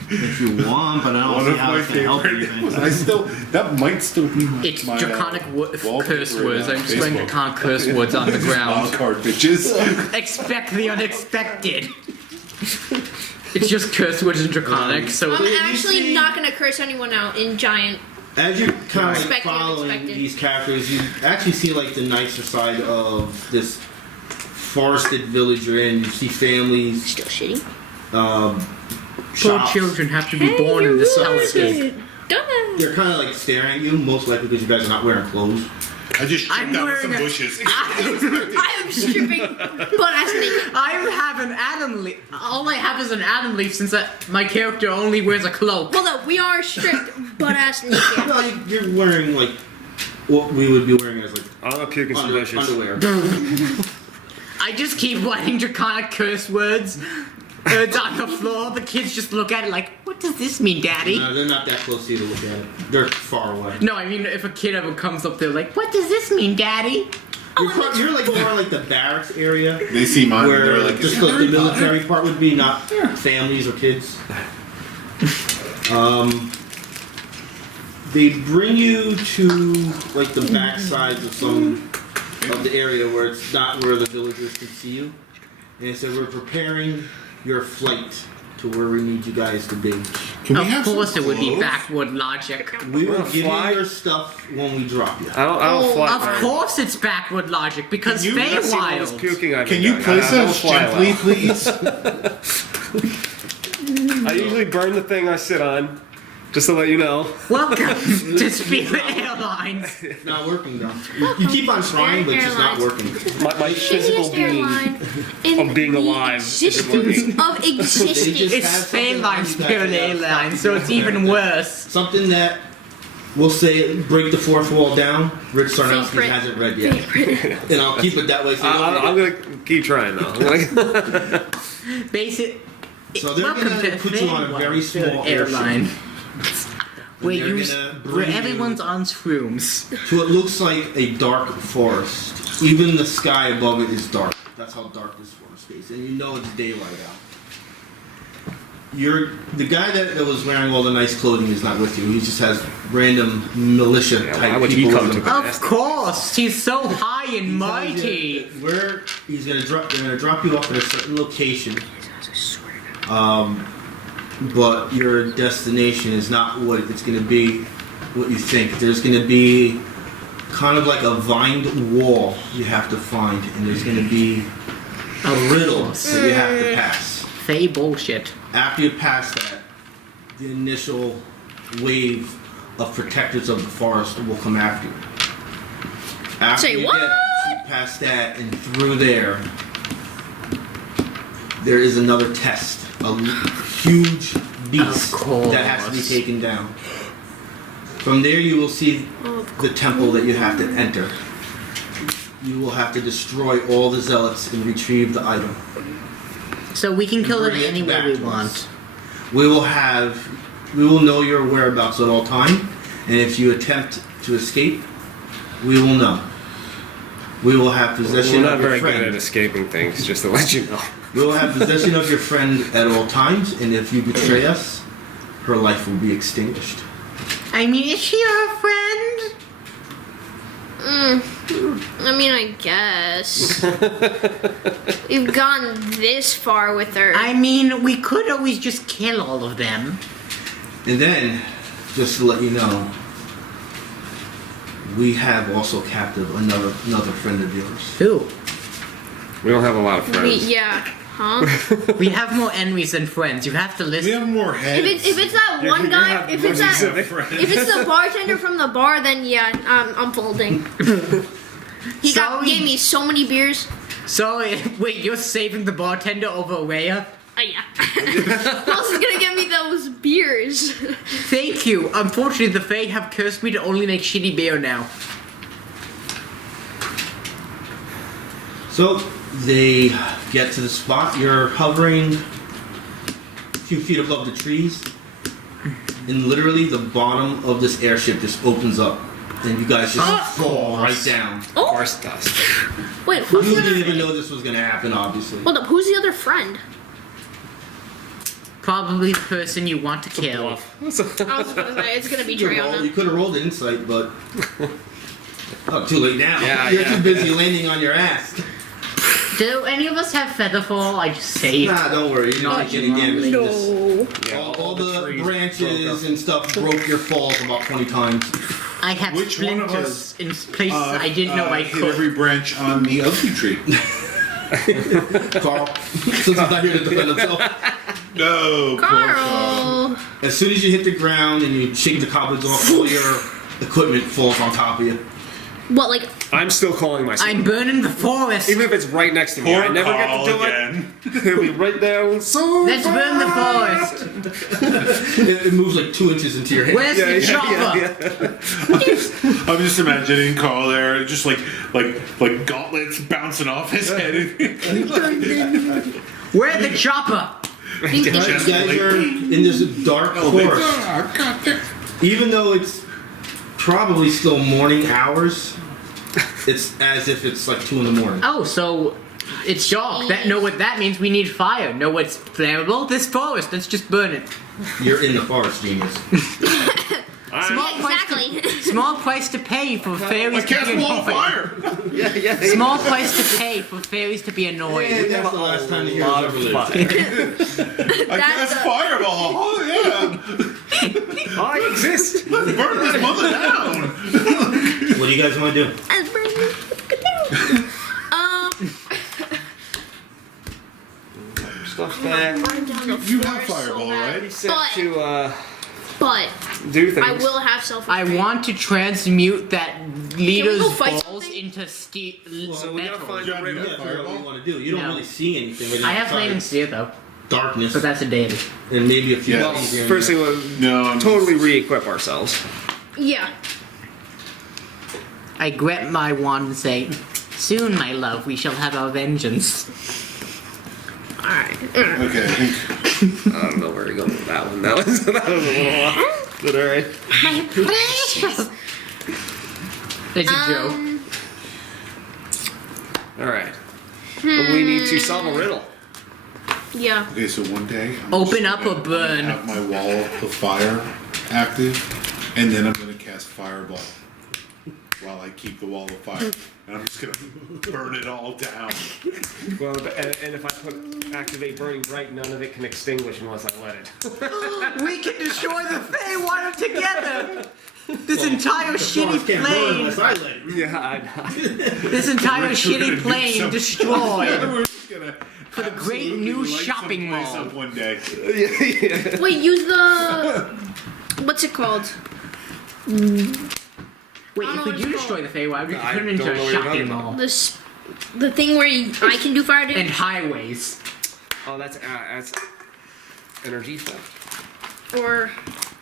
If you want, but I don't One see of how my it's going to help favorite. anything. I still. That might still be my. It's my, draconic wallpaper curse in, words. I'm just going Facebook. draconic curse words on the Wild ground. card, bitches. Expect the unexpected. It's just curse words and draconic. So I'm you actually see- not gonna curse anyone out in giant. As you're kind of Expected, following unexpected. these characters, you actually see like the nicer side of this forested village you're in. You see families, Still shitty. poor shops. children have to be born in this hellscape. Dumbass. They're kind of like staring at you, most likely because you guys are not wearing clothes. I just I'm tripped out of some wearing a- bushes. I am stripping butt ass naked. I have an Adam leaf. All I have is an Adam leaf since my character only wears a cloak. Well, no, we are stripped butt ass naked. No, you're wearing like what we would be wearing as like I'm gonna puke in some bushes. underwear. I just keep writing draconic curse words. It's on the floor. The kids just look at it like, what does this mean, Daddy? No, they're not that close to you to look at it. They're far away. No, I mean, if a kid ever comes up, they're like, what does this mean, Daddy? You're like more like the barracks area. They see mine. Where They're like, just "Is like it the Harry Potter?" military part would be, not families or kids. They bring you to like the back sides of some of the area where it's not where the villagers can see you, and it said we're preparing your flight to where we need you guys to be. Can we Of have some course, it would be clothes? backward logic. We will Wanna give fly? you your stuff when we drop you. I don't fly. Of course, it's backward logic because Can you- I've seen all this Feywild. puking I've Can been you doing. place I don't us fly gently, well. please? I usually burn the thing I sit on, just to let you know. Welcome to Spirit Airlines. It's not working though. You keep on trying, but it's just not working. My physical Shittiest being. airline in of being the alive existence of existence. just- It's have something Feyline on you Spirit that- Airlines, so it's even worse. Something that we'll say break the fourth wall down. Rich Sarnowski Favorite. hasn't read yet, and I'll keep it that way. So, you don't I'm read gonna keep trying though. I'm gonna- Basic. So they're Welcome gonna to the put you on a Feywild very small Spirit Airline. Where, they're you, gonna where bring you- everyone's on shrooms. it. So it looks like a dark forest. Even the sky above it is dark. That's how dark this forest is, and you know it's daylight out. The guy that was wearing all the nice clothing is not with you. He just has random militia Yeah, type why would he people come with to him. Of course, he's so high and mighty. Where he's gonna drop? They're gonna drop you off at a certain location. But your destination is not what it's gonna be. What you think? There's gonna be kind of like a vined wall you have to find, and there's gonna be a riddle that you have to pass. Fey bullshit. After you pass that, the initial wave of protectors of the forest will come after you. After Say you what? get past that and through there is another test. A huge beast Of course. that has to be taken down. From there you will see the temple that you have to enter. You will have to destroy all the zealots and retrieve the item. So we can kill them Bring it any way back we to want. us. We will know your whereabouts at all time, And if you attempt to escape, we will know. We will have possession We're not of your very good at friend. escaping things, just to let you know. We will have possession of your friend at all times, and if you betray us, her life will be extinguished. I mean, is she our friend? I mean, I guess. We've gone this far with her. I mean, we could always just kill all of them. And then, just to let you know, we have also captive another friend of yours. Who? We don't have a lot of friends. Yeah. Huh? We have more enemies than friends. You have to We listen. have more heads. If it's that Yeah, one you guy, have if it's more that, friends. if it's the bartender from the bar, then yeah, I'm folding. He gave me so many beers. So, wait, you're saving the bartender over Rhea? Oh yeah. Who else is gonna give me those beers? Thank you. Unfortunately, the Fae have cursed me to only make shitty beer now. So, they get to the spot. You're hovering a few feet above the trees. And literally, the bottom of this airship just opens up. And you guys just fall right down. Oh, Horse dust. wait, You who's the didn't other? even know this was going to happen, obviously. Hold up, who's the other friend? Probably the person you want to kill. I was gonna say it's gonna be You Triana. could have rolled an insight, but... Oh, too late now. Yeah, You're yeah. too busy landing on your ass. Do any of us have Featherfall? I just saved. Nah, don't worry. You're not getting damaged. No. Yeah, All the trees branches broke up. and stuff broke your falls about 20 times. I have Which one of splinters us, in places I didn't know I hit could. every branch on the ugly tree. Carl, since he's not here to defend himself. No, poor Carl. Carl. As soon as you hit the ground and you shake the cobwebs off, all your equipment falls on top of you. What, like? I'm still calling myself. I'm burning the forest. Even if it's right next to me, Poor I never Carl get to do again. it. It'll be right there. So Let's burn the forest. It moves like 2 inches into your hand. Where's the chopper? I'm just imagining Carl there, just like gauntlets bouncing off his head. Where's the chopper? You guys are in this dark forest. Even though it's probably still morning hours, it's as if it's like 2 in the morning. Oh, so it's dark. Know what that means? We need fire. Know what's flammable? This forest. Let's just burn it. You're in the forest, genius. Small Exactly. Small price to pay for I fairies to cast be wall of annoyed. fire. yeah. Small price to pay for fairies to be annoyed. That's the last time the heroes lot ever of lived. I cast fireball. Oh yeah. I exist. Let's burn this mother down. What do you guys want to do? Stuff back. You have fireball, right? Set But- to But do things. I will have self. I want to transmute that leader's go fight balls something? into steel So we gotta metal. find John, the you riddle. have Yeah, figure out what you fireball? want to do. You don't No. really see anything. Right I have outside. flaming spear though, Darkness, but that's a deity. and maybe a few. Yes. things here and First there. thing was No, I'm totally re-equip ourselves. Yeah. I grab my wand and say, "Soon, my love, we shall have our vengeance." All right. Okay, I think I don't know where to go with that one. That was a little off. But alright. My precious. It's a joke. Alright. Well, we need to solve a riddle. Yeah. okay. So one day, I'm Open just up gonna or burn. Have my wall of fire active, and then I'm gonna cast fireball while I keep the wall of fire, and I'm just gonna burn it all down. Well, and if I put activate burning bright, none of it can extinguish unless I let it. We can destroy the Feywild together. This entire The forest shitty can't burn plane. unless I let it. Yeah, This entire We're gonna shitty do plane some- destroyed. We're just gonna For the great absolutely new light shopping someplace mall. up one day. Wait. Use the. What's it called? Wait, I don't if know we what do it's destroy the Feywild, we I can turn it don't into know a what you're shopping talking about. mall. The thing where I can do fire And damage, highways. Oh, that's energy theft. or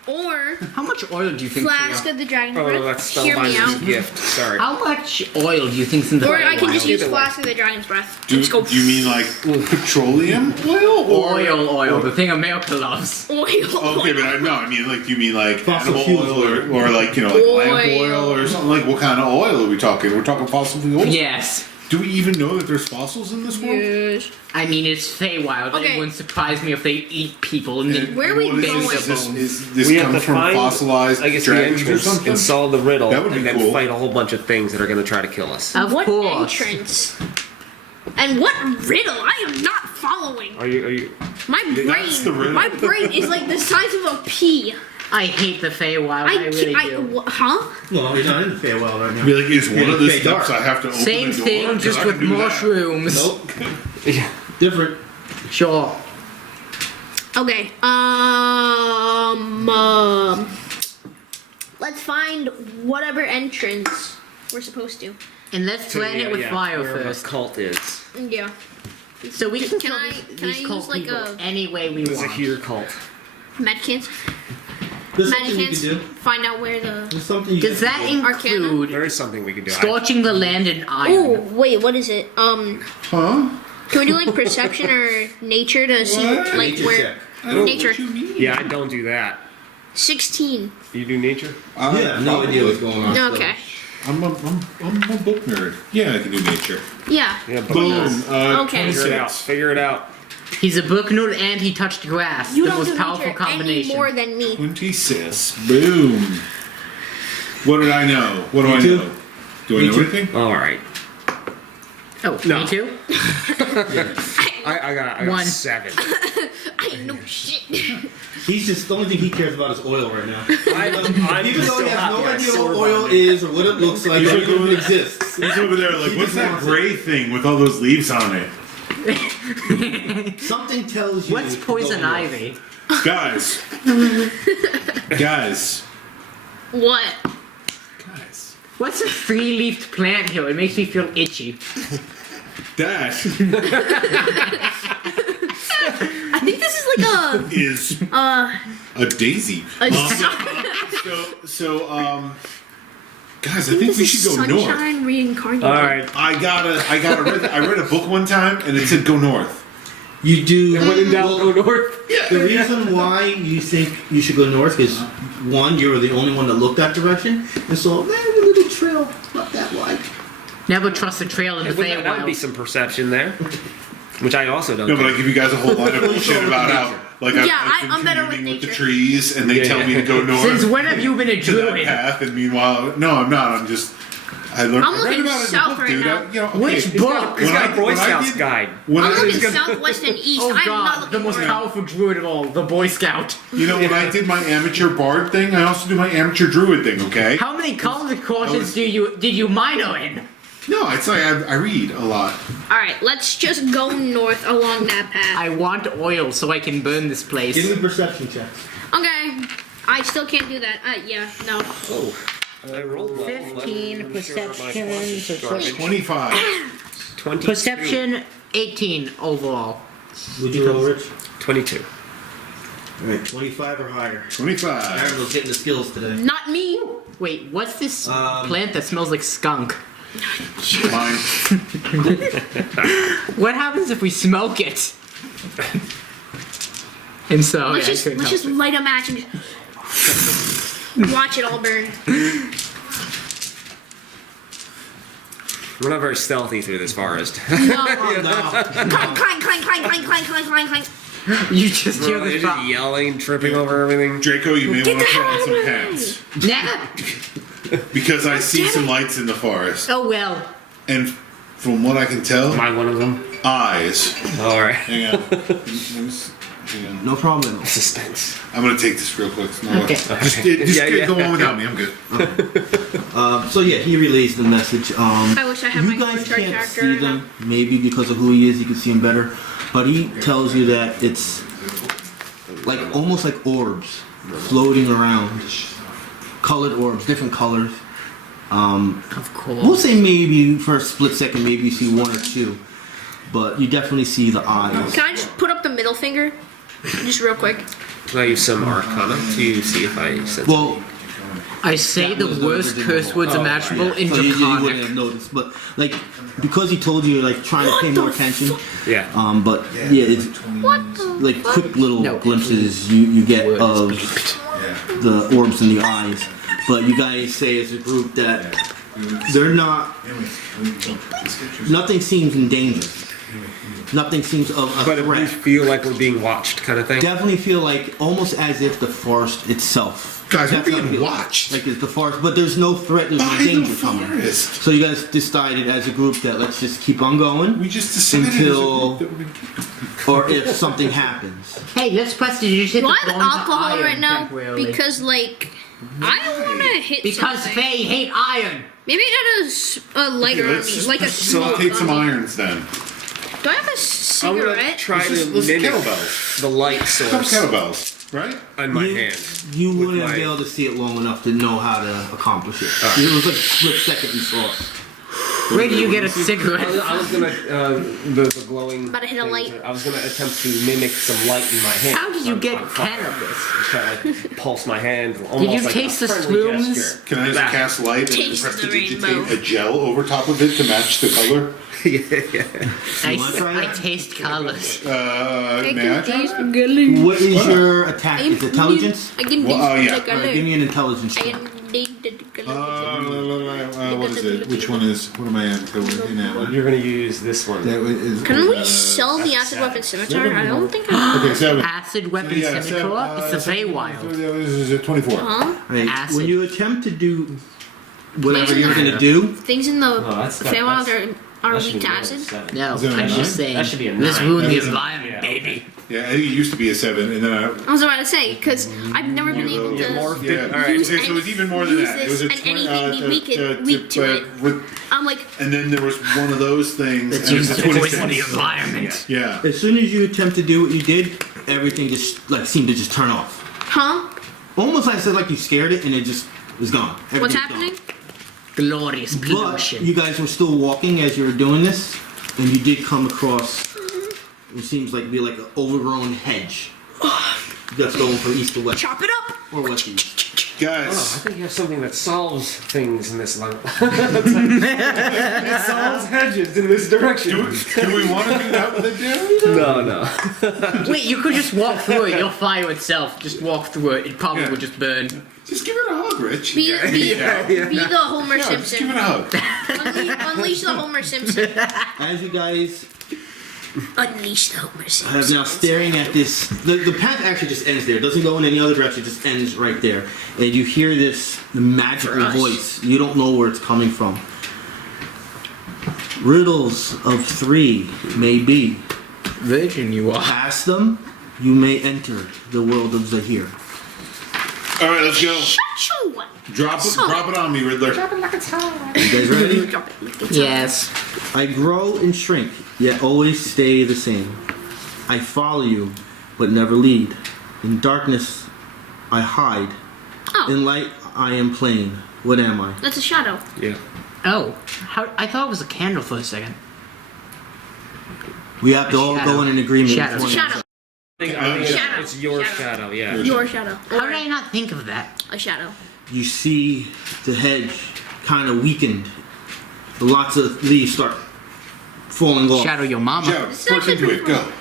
Or How much oil do you think? Flask of the Dragon's Oh, Breath. that's Hear me Spellbinder's out. gift. Sorry. How much oil do you think's in the Or I can Feywild? just use Either way. Flask of the Dragon's Breath. Do Just go you mean like petroleum oil or oil, the thing America loves. oil? Okay, but I mean like, do you mean like Fossil animal fuels oil or like, you know, like lamp Oil. oil or something? Like, what kind of oil are we talking? We're talking fossil fuels? Yes. Do we even know that there's fossils in this world? Yes. I mean, it's Feywild. Okay. It wouldn't surprise me if they eat people and then Where are we what is going? this? Is this We have comes to from find, fossilized I guess, the dragons or entrance something? and solve the riddle, That would be and then cool. fight a whole bunch of things that are going to try to kill us. Of What course. entrance? And what riddle? I am not following. Are you? My That's the riddle. my brain is like the size of a pea. I hate the Feywild. I really do. Huh? Well, you're not in the Feywild right now. Be like, is one of the Fey steps dark. I have to open Same the door? thing, 'Cause just I with can do that. mushrooms. Nope. Yeah. Different. Sure. Okay. Let's find whatever entrance we're supposed to. And let's plan it with fire wherever first. The cult is. Yeah. So we can Can kill I- these, can I these use, cult like, people a- any way we It's a want. heater cult. Medkits. There's something you can Medkits. do. Find out where the. There's something you Does can that do. include There is something we can do. scorching the land in Oh iron? wait, what is it? Huh? Can we do like perception or nature to see What? like Nature where check. I don't know nature? what you mean. Yeah, I don't do that. 16. You do nature? Yeah, no idea what's going on. Okay. I'm a book nerd. Yeah, I can do nature. Yeah. Yeah, but Boom. Okay. Figure it out. 26. Figure it out. He's a book nerd and he touched grass. You the don't most do powerful nature combination. any more than me. 26. Boom. What did I know? What do Me I too. know? Do I Me know too. anything? All right. Oh, No. me too? I got One. 7. I know shit. He's just, the only thing he cares about is oil right now. I'm Even though still he has no happy I idea what sword oil bonded. is or what it looks like He's or like even going- exists. He's over there like, He what's just that wants gray thing with all those leaves on it? Something tells you. What's to poison go north. ivy? Guys. Guys. What? Guys. What's a three-leafed plant here? It makes me feel itchy. That I think this is like is a daisy. a So, guys, I think we should go north. sunshine reincarnated. All right. I read a book one time and it said go north. You do. When in doubt, well, go north. the reason why you think you should go north is one, you were the only one that looked that direction, and so there's a little trail not that wide. Never trust a trail in the That would be Feywild. some perception there. Which I also don't No, but I do. give you guys a whole lot of bullshit about how, like, Yeah, I've been I'm better with communing with the nature. trees, and they Yeah, tell yeah. me to go north Since when have you been a to that druid? path, and meanwhile, no, I'm not. I'm just. I learned. I'm I read looking about it in the south book, right dude. now. You know, okay. Which book? He's When got I- a Boy when I Scouts did- guide. When I'm I looking did, southwest and east. Oh I'm not god, looking the most north. powerful druid of all, the Boy Scout. you know, when I did my amateur bard thing, I also do my amateur druid thing. Okay. How many college courses was- did you minor in? No, it's like I read a lot. All right, let's just go north along that path. I want oil so I can burn this place. Give me perception checks. Okay, I still can't do that. Yeah, no. Oh. I rolled well. 15 I'm sure my perception, plus is so garbage. 25. 22. Perception 18 overall. Would you roll, Rich? 22. Alright, 25 or higher. 25. Aranmil's getting the skills today. Not me. Wait, what's this Um, plant that smells like skunk? Mine. What happens if we smoke it? And so Let's yeah, just I couldn't let's just help it. light a match and just watch it all burn. We're not very stealthy through this forest. No. No. Clank, clank, clank, clank, clank, clank, clank, clank, clank. You just hear They're the just shot. yelling, tripping over everything. Draco, you may Get want to the put on hell some away. pants. Nah. Because I see damn some it. lights in the forest. Oh well. And from what I can tell, Am I one of them? eyes. Alright. Hang on. Hang on. No problem. Suspense. I'm going to take this real quick. No, Okay. Just Yeah. go on without me. I'm good. So yeah, he relays the message. I wish I had You my guys Uncharted can't character see now. them, maybe because of who he is, you can see him better. But he tells you that it's like almost like orbs floating around, colored orbs, different colors. Of course. We'll say maybe for a split second, maybe you see one or two, but you definitely see the eyes. Can I just put up the middle finger? Just real quick. Should I use some Arcana to see if I sense? Well, I say that the was worst original. curse words imaginable in so you wouldn't Draconic. have noticed, but like because he told you, like trying to pay more attention. Yeah. But yeah, it's What the like quick little No. glimpses you get Words of beeped. the orbs in the eyes. But you guys say as a group that they're not. Nothing seems in danger. Nothing seems of a But we threat. feel like we're being watched, kind of thing. Definitely feel like almost as if the forest itself. Guys, we're That's how I being feel. watched. Like it's the forest, but there's no threat. There's By no the danger coming. forest. So you guys decided as a group that let's just keep on going. We just decided Until- as a group that we're Or if something happens. Hey, let's prestidigitate Do the I have bones of alcohol iron right now? temporarily. Because like I don't want to hit Because something. they hate iron. Maybe I got a lighter on Let's me, just like a smoke facilitate some on me. irons then. Do I have a I'm gonna cigarette? try to Let's mimic kettlebells. the light Some source kettlebells, right? on my You- hand. You with wouldn't my- be able to see it long enough to know how to accomplish it. It was like a split second you saw it. Where do you get a I cigarette? was gonna the glowing. About to hit a things, light. I was gonna attempt to mimic some light in my hand. How did you on- get on fire. cannabis? Just try to like pulse my hand. Did Almost you like taste a the friendly shrooms? gesture. Can I just That- cast light and Taste the prestidigitate rainbow. a gel over top of it to match the color? yeah. wanna try I that? taste colors. May I try that? What is your attack? Is it intelligence? I can Well, oh, yeah. like Alright, give me an intelligence check. What is it? Which one is? What am I at? You're gonna use this one. That is. Can we sell the acid weapon scimitar? I don't think I Okay, 7. Acid weapon scimitar? It's a Feywild. This is a 24. Huh? Right. Acid. When you attempt to do whatever Poison you're iron. gonna do, Things in the that's not- Feywild that's- are that should weak be to more acid. than 7. No, Is that a I'm nine? just saying. That should be a Let's 9. ruin That the is a- environment, yeah. baby. Yeah, I think it used to be a 7, and then I was about to say because I've never been able Yeah, to. more. yeah. All right. Use Okay, so it was even more than use that. It was a this and 20. anything weak to it. I'm like, And then there was one of those things. Let's and use it's the a poison 26. the environment. Yeah. as soon as you attempt to do what you did, everything just like seemed to just turn off. huh? Almost like I said, like you scared it and it just was gone. What's Everything's happening? Glorious But pollution. you guys were still walking as you were doing this, and you did come across what seems like to be like an overgrown hedge. That's going from east to west, Chop it up. or west to east. Oh, I Guys, think you have something that solves things in this level. It solves hedges in this direction. do we want to do that with a dude? No. Wait, you could just walk through it. You'll fire itself. Just walk through it. It probably Yeah. would just burn. Just give it a hug, Rich. Be the Homer Yeah, just give Simpson. it a hug. Unleash the Homer Simpson. As you guys Unleash the Homer have Simpson. now staring at this, the path actually just ends there. It doesn't go in any other direction. It just ends right there, and you hear this magical For us. voice. You don't know where it's coming from. Riddles of 3 may be. Virgin you are. Past them, you may enter the world of Zahir. All right, let's go. Achoo! Drop it on me, Riddler. You guys ready? Drop it. Like it's Yes. I grow and shrink, yet always stay the same. I follow you, but never lead. In darkness, I hide. Oh, In light, I am plain. What am I? that's a shadow. Yeah. Oh, how, I thought it was a candle for a second. We have to all Shadow. go in an agreement. Shadow. before Shadow. I think Shadow. it's your Shadow. shadow, yeah. Your shadow. How did I not think of that? A shadow. You see the hedge kind of weakened. Lots of leaves start falling off. Shadow your mama. Joe, push into it. Go.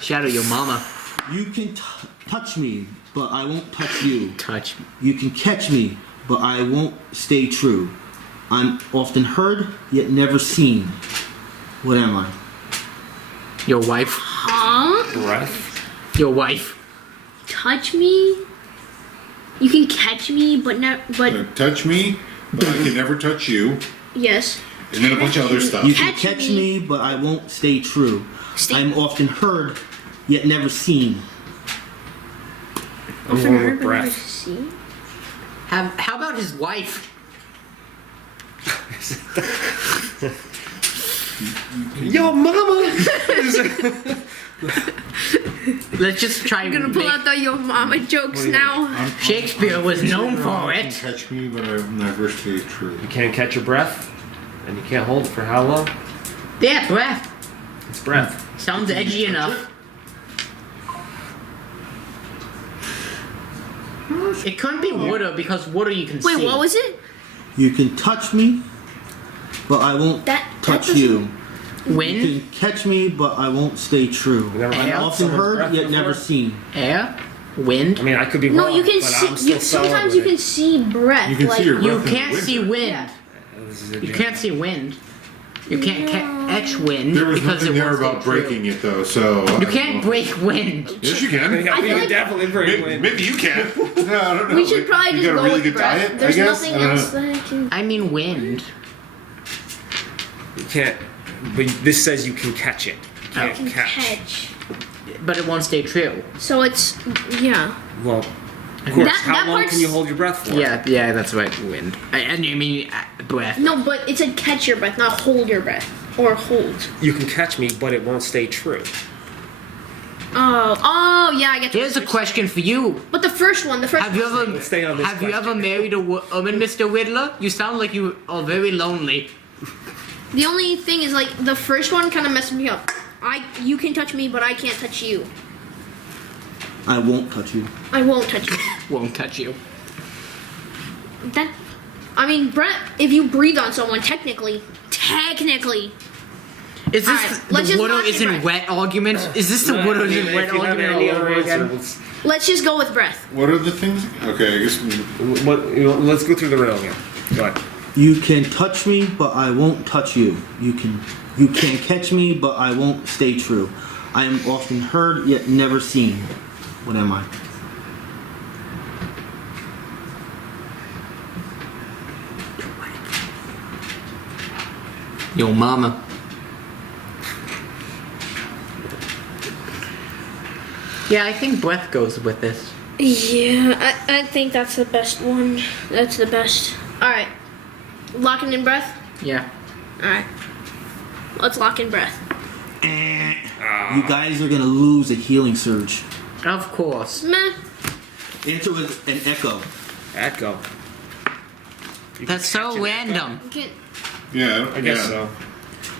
Shadow your mama. You can touch me, but I won't touch you. Touch. You can catch me, but I won't stay true. I'm often heard, yet never seen. What am I? Your wife. Huh? Breath. Your wife. Touch me. You can catch me, but Touch me, but I can never touch you. yes. And then a bunch of other stuff. You can Catch catch me. me, but I won't stay true. Stay- I'm often heard, yet never seen. I'm going with breath. See? How about his wife? Yo, mama! Let's just try. I'm gonna pull out the Yo Mama jokes now. Shakespeare was known for You can it. catch me, but I've never stayed true. You can't catch your breath, and you can't hold it for how long? Yeah, breath. It's breath. Sounds edgy enough. It couldn't be water because water you can see. Wait, what was it? You can touch me, but I won't That touch doesn't- you. You Wind, can catch me, but I won't stay true. You never I'm heard often someone's heard, breath yet never before? seen. air, wind. I mean, I could be No, wrong, you can but I'm see. still Sometimes you can see breath. You can like, see your You breath in the can't wind. see wind. Yeah. This is a You joke. can't see wind. You can't catch wind There was because nothing it there won't about stay true. breaking it though, so I You don't can't know. break wind. Yes, you can. Yeah, I we feel could like- definitely break wind. Maybe you can. No, I don't know. We should probably you just got a go really with good breath. diet. There's I guess. nothing I don't else know. that I can. I mean wind. You can't. But this says you can catch it. You I can't can catch. catch. But it won't stay true. So it's yeah. Well, of course. That- How that long part's- can you hold your breath for? Yeah, that's right. Wind. I mean breath. No, but it said catch your breath, not hold your breath or hold. You can catch me, but it won't stay true. Oh, yeah, I get. Here's a question for you. But the first one. Have you ever Let's stay on this have you question. ever married a woman, Mr. Riddler? You sound like you are very lonely. The only thing is like the first one kind of messed me up. You can touch me, but I can't touch you. I won't touch you. I won't touch you. Won't touch you. That, I mean, Brett, if you breathe on someone, technically. Is this Alright, let's the just water lock it isn't right. wet argument? Is this the water If isn't you wet have argument all any over other again? answer, Let's just go with breath. What are the things? Okay, I guess. let's go through the riddle again. Go ahead. You can touch me, but I won't touch you. You can catch me, but I won't stay true. I am often heard, yet never seen. What am I? Yo, mama. Yeah, I think breath goes with this. Yeah, I think that's the best one. That's the best. Alright. Locking in breath? Yeah. Alright. Let's lock in breath. You guys are gonna lose a healing surge. Of course. Meh. Answer was an echo. Echo. You That's can catch so an random. You can, Yeah, I guess so.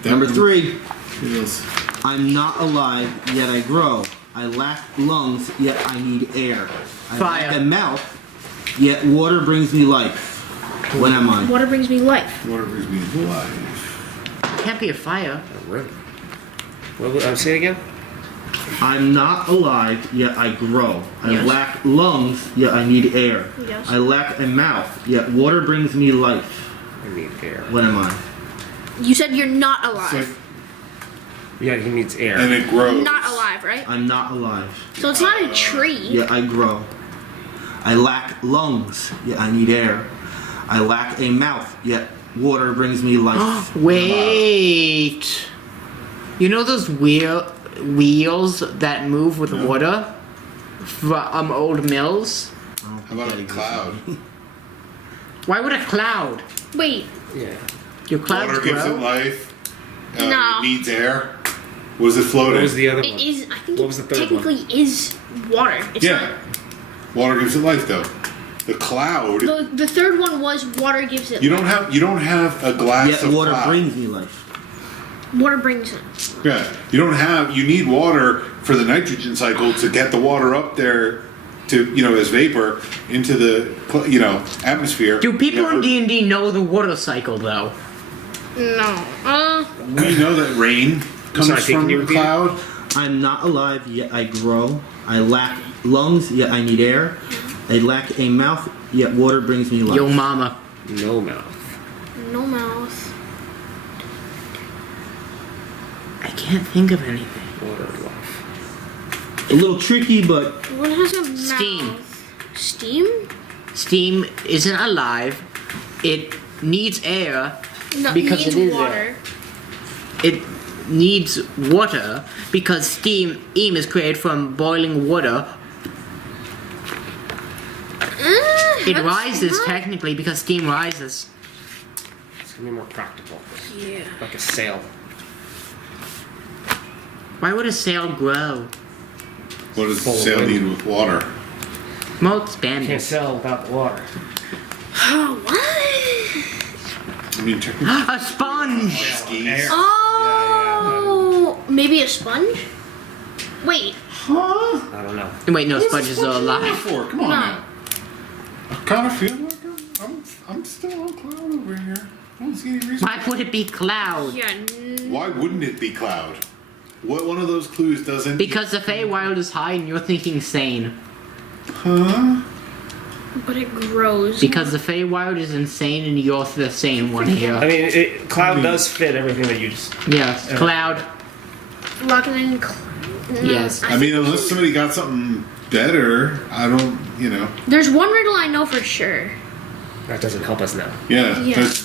Number 3. Feels. I'm not alive, yet I grow. I lack lungs, yet I need air. I Fire. lack a mouth, yet water brings me life. What am I? water brings me life. Water brings me life. Can't be a fire. A riddle. What? Say it again. I'm not alive, yet I grow. I Yes. lack lungs, yet I need air. Yes. I lack a mouth, yet water brings me life. I need air. What am I? You said you're not It's alive. like, Yeah, he needs air. and it grows. Not alive, right? I'm not alive, So it's not a tree. yet I grow. I lack lungs, yet I need air. I lack a mouth, yet water brings me life. Wait. You know those wheels that move with Yeah. water from old mills? I don't How think about that a exists. cloud? Why would a cloud? Wait. Yeah. Your clouds Water gives it grow? life. No. It needs air. Was it floating? What was the other one? It is. I think What was the it third one? technically is water. It's Yeah. not. Water gives it life, though. The cloud. The third one was water gives it. You don't have a glass Yet of water cloud. brings me life. Water brings it. Yeah, you need water for the nitrogen cycle to get the water up there to, as vapor into the, atmosphere. Do people You know, in D&D know the water cycle though? No. We know that rain comes Sorry, can from you a repeat? cloud. I'm not alive, yet I grow. I lack lungs, yet I need air. I lack a mouth, yet water brings me life. Yo mama. No mouth. No mouth. I can't think of anything. Water and life. A little tricky, but What has a mouth? Steam. Steam? Steam isn't alive. It needs air No, because needs it is water. air. It needs water because steam is created from boiling water. It That's rises not- technically because steam rises. It's gonna be more practical. Yeah. Like a sail. Why would a sail grow? What does the Full of sail wind. need with water? More Can't expanded. sail without the water. What? I mean, technically, A sponge! skis. Air. Oh, maybe a sponge? Wait, Huh? I don't know. Wait, no, What's sponges the are sponge alive. for? Come on No. now. I kind of feel like I'm still on Cloud over here. I don't see any reason. Why would it be Cloud? Yeah. Why wouldn't it be Cloud? What one of those clues doesn't? Because the Feywild is high and you're thinking sane. Huh? But it grows. Because the Feywild is insane and you're the sane one here. I mean, Cloud does fit everything that you just. Yes, Cloud. Locking in. Yes. I mean, unless somebody got something better, I don't. There's one riddle I know for sure. That doesn't help us now. Yeah. Yeah. that's-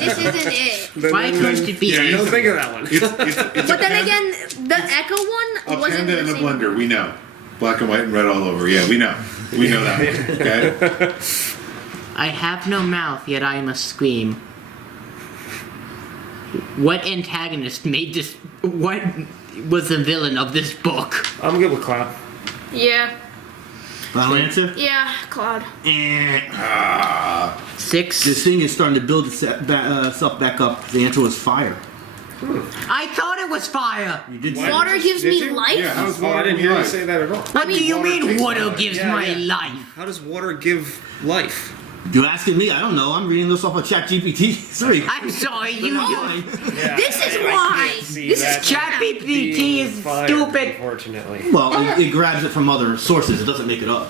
This isn't it. Why couldn't it be Yeah, Don't easy? think of that one. it's But a then panda- again, the Echo one a wasn't panda the and a same. blender. We know. Black and white and red all over. Yeah, we know. We know that one. Okay. I have no mouth, yet I must scream. What antagonist made this? What was the villain of this book? I'm good with Cloud. Yeah. Final answer? Yeah, Claude. Six. This thing is starting to build itself back up. The answer was fire. I thought it was fire. You did say Water gives Did me you? life? Yeah. How does Oh, I water didn't give hear you life? say that at all. What do you mean takes water life. gives Yeah, my yeah. life? How does water give life? You're asking me? I don't know. I'm reading this off of ChatGPT 3. I'm sorry, you do. This is why. This is ChatGPT is stupid. Unfortunately. Well, it grabs it from other sources. It doesn't make it up.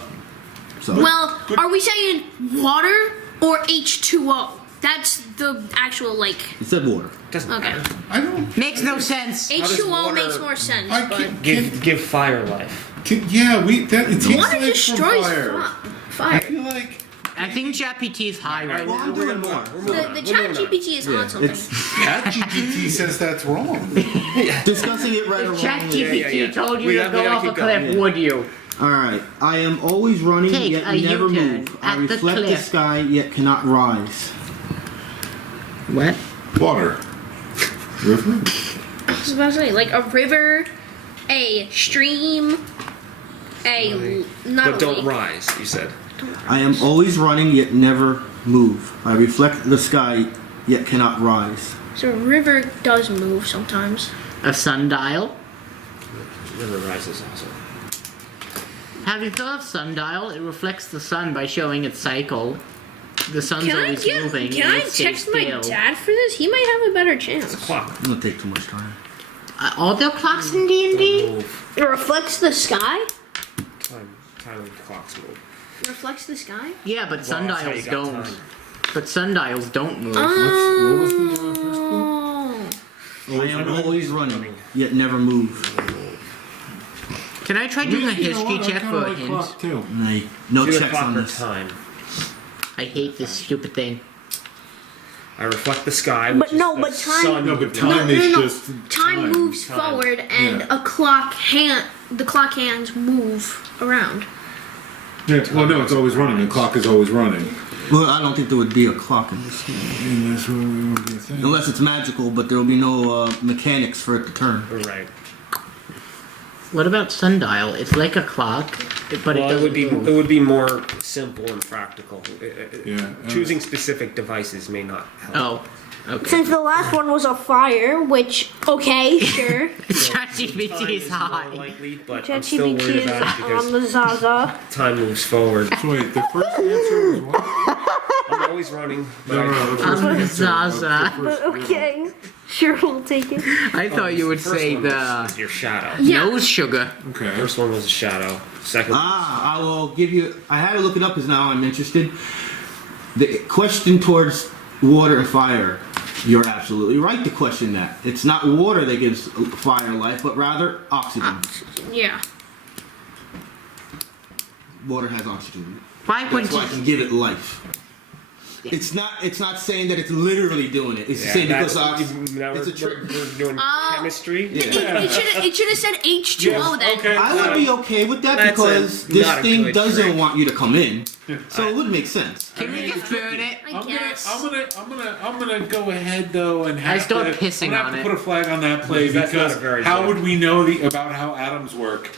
So. Well, are we saying water or H2O? That's the actual, like... It said water. Doesn't Okay. matter. I don't. Makes no sense. does H2O water- makes more sense, I but... can't. Give fire life. Yeah, it takes Water life destroys from fire. I fire. feel like. I think ChatGPT is high right Well, now. I'm doing more. The chat GPT is on something. It's ChatGPT says that's wrong. discussing it right If around. ChatGPT told you We to gotta go off a keep going. cliff, would you? All right. I am always running, Take yet a never U-turn move. I at the reflect the cliff. sky, yet cannot rise. What? Water. River. I was about to say, like a river, a stream, not But a don't lake. rise, you said. I am always running, yet never move. I reflect the sky, yet cannot rise. So a river does move sometimes. A sundial? River rises also. Have you thought of sundial? It reflects the sun by showing its cycle. The sun's Can I always get? moving. Can and I it stays text my still. dad for this? He might have a better chance. Clock. It's gonna take too much time. Are there clocks in D&D? Move. It reflects the sky. Time of clocks move. It reflects the sky. Yeah, but Well, that's how you sundials got don't. time. But sundials don't move. What was the first clue? Oh. I am always running, yet never move. Can I try doing a history check for a hint? Clock too. No Do the checks clock on or this. time. I hate this stupid thing. I reflect the sky. But which is no, the but time- sun No, but moving. time is no. just Time moves Time. forward, and Yeah. the clock hands move around. Yeah, well, no, it's always running. The clock is always running. Well, I don't think there would be a clock in this game. And that's what we would be thinking. Unless it's magical, but there will be no mechanics for it to turn. Right. What about sundial? It's like a clock, but Well, it it would be doesn't it move. would be more simple and practical. Yeah. Choosing specific devices may not help. Oh, okay. Since the last one was a fire, which okay, sure. ChatGPT Time is more high. likely, but I'm still ChatGPT worried is about it on because the Zaza. time moves forward. So wait, the first answer was what? I'm always running, but No, no, the first I'm answer. Zaza. the first- Okay, sure, we'll take it. I thought you would First say one the was your shadow. Yeah. nose sugar. Okay. First one was a shadow. Second. I will give you. I had to look it up because now I'm interested. The question towards water and fire, you're absolutely right to question that. It's not water that gives fire life, but rather oxygen. Yeah. Water has oxygen. Why would That's why I you? can give it life. It's not saying that it's literally doing it. It's Yeah, saying because now it's a trick. we're doing chemistry. Yeah. It should have said H2O then. Okay. I would be okay with that That's because a- this not a thing good doesn't trick. want you to come in, so it would make sense. Can we just burn it? I guess. I'm gonna go ahead though and have start to, pissing I'm gonna have on to it. put a flag on that play That's not because a very how good- would we know about how atoms work?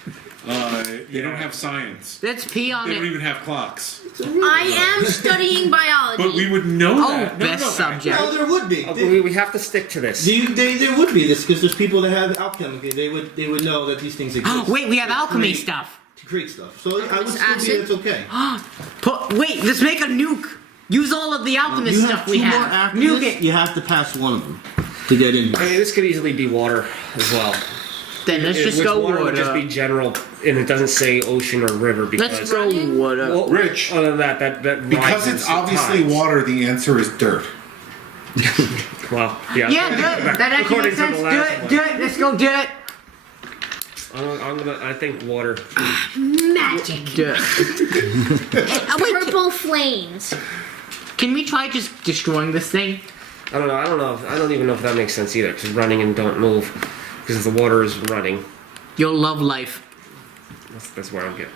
They don't have science. Let's pee on They don't it. even have clocks. I am studying biology. But we would know Oh, that. best subject. Well, there would be. We have to stick to this. There would be this because there's people that have alchemy. They would know that these things exist. Oh, wait, we have To alchemy create- stuff. to create stuff. So I would It's still acid? be that's okay. Wait, let's make a nuke. Use all of the alchemist You stuff have we two more have. after Nuke this. it. You have to pass one of them to get in. I mean, this could easily be water as well. Then let's just Which go water would just be water. general, and it doesn't say ocean or river because. Let's go water. Well, Rich. Other than that Because rises it's obviously tides. water, the answer is dirt. Well, yeah. Yeah, do it. That actually According makes to the sense. last Do it. one. Do it. Let's go do it. I think water. Magic. Do it. Purple flames. Can we try just destroying this thing? I don't know. I don't even know if that makes sense either. Because running and don't move, because the water is running. You'll love life. That's where I'm getting.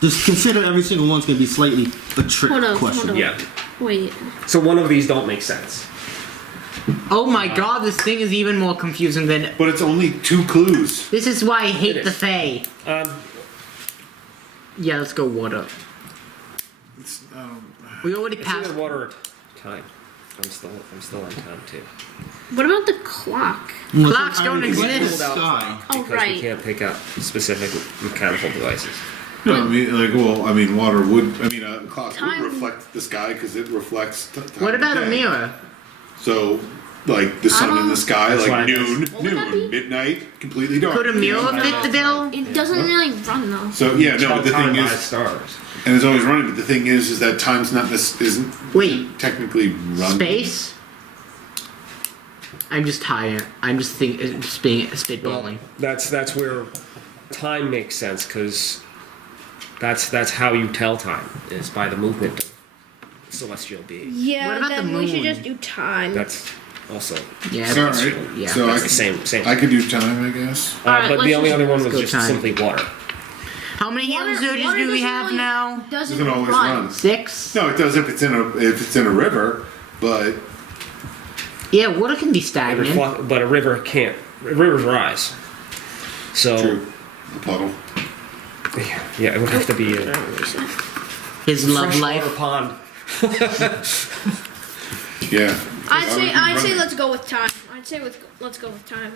Just consider every single one's going to be slightly a trick Hold on, question. hold on. Yeah. Wait. So one of these don't make sense. Oh my god, this thing is even more confusing than. But it's only 2 clues. This is why I hate It the is. Fae. Yeah, let's go water. It's, We already It's passed. either water or time. I'm still on time too. What about the clock? Well, Clocks I don't reflect the exist. sky. Oh, Because right. we can't pick up specific mechanical devices. no, I mean, water would. I mean, a clock Time- would reflect the sky because it reflects. Time What of about a day. mirror? So, like the sun in the sky, That's why like I guess- noon, What would that be? midnight, completely dark. Could a mirror You know? fit the bill? It doesn't really run though. So yeah, no. Tell But the time thing by is, stars. and it's always running. But the thing is that time's not this isn't Wait, technically running. space? I'm just tired. I'm just spitballing. That's where time makes sense because that's how you tell time is by the movement of celestial beings. Yeah, What about then the we should moon? just do time. That's also Yeah, All right. yeah. So that's I the same. I could do time, I guess. Alright, But let's the only just- other one was go just time. simply water. How many healing surges do we doesn't have really- now? Doesn't Doesn't always run. 6? No, it does if it's in a river, but Yeah, water can be stagnant. But a river can't. Rivers rise. So true. A puddle. yeah, it would have to be a His love freshwater life. pond. Yeah. I'd say running. let's go with time. Let's go with time.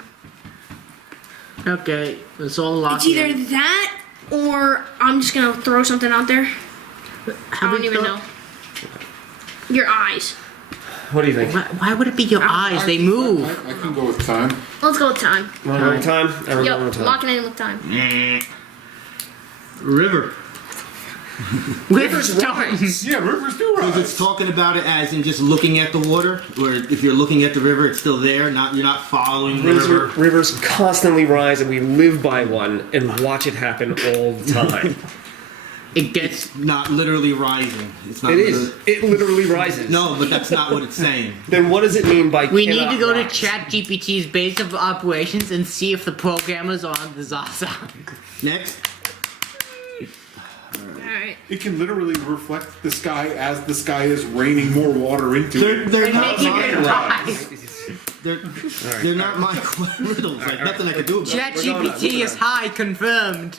Okay, it's all locked It's either in. that or I'm just gonna throw something out there. How I don't we even throw- know. Your eyes. What do you think? Why would it be your eyes? They move. I can go with time. Let's go with time. Want to go with time? Everyone Yep, go with time. locking in with time. River. With stones. Yeah, rivers do Because rise. it's talking about it as in just looking at the water, or if you're looking at the river, it's still there. You're not following the river. Rivers constantly rise, and we live by one and watch it happen all the time. It gets. Not literally rising. It's not. It is. It literally rises. No, but that's not what it's saying. Then what does it mean by We need cannot to go to rise? ChatGPT's base of operations and see if the programmers are on the Zaza. Next. Alright. It can literally reflect the sky as the sky is raining more water into They're, it. they're not Making my it rise. they're not my riddles. Like nothing I can do about it. ChatGPT is high, confirmed.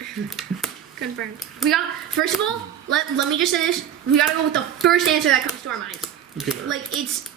Confirmed. We got first of all, let me just say this. We gotta go with the first answer that comes to our minds. Like it's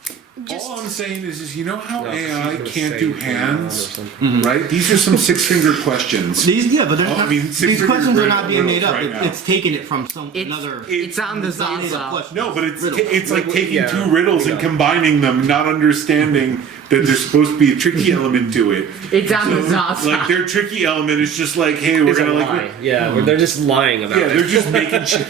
just All I'm saying is you know how No, 'cause he's AI gonna can't say do or hands, something. right? These are some six-finger questions. But they're Oh, I not, mean, these six-finger questions are not being riddles made up. right now. It's taking it from some It's, another. it's on the It's not made up Zaza. question. No, but it's Riddle. it's like taking Yeah, two riddles and yeah. combining them, not understanding that there's supposed to be a tricky element to it. It's on the So, Zaza. like their tricky element is just like, hey, we're It's a gonna lie. like, Yeah, they're just lying about yeah, it. they're just making shit.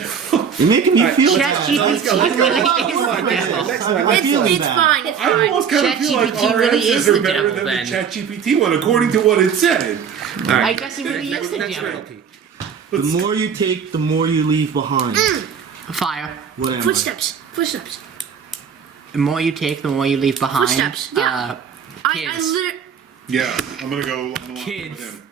You're making me feel bad. ChatGPT let's go. really Next is one, the next devil. one. I'm feeling it's bad. fine. It's I fine. almost kind of feel like ChatGPT our really is answers are the better devil, than then. the ChatGPT one, according to what it said. I guess it really is the Next devil. riddle, Pete. The more you take, the more you leave behind. Fire. What am I? Footsteps. Footsteps. The more you take, the more you leave behind. Footsteps, yeah. I Kids. literally. Yeah, I'm gonna go along with Kids. him.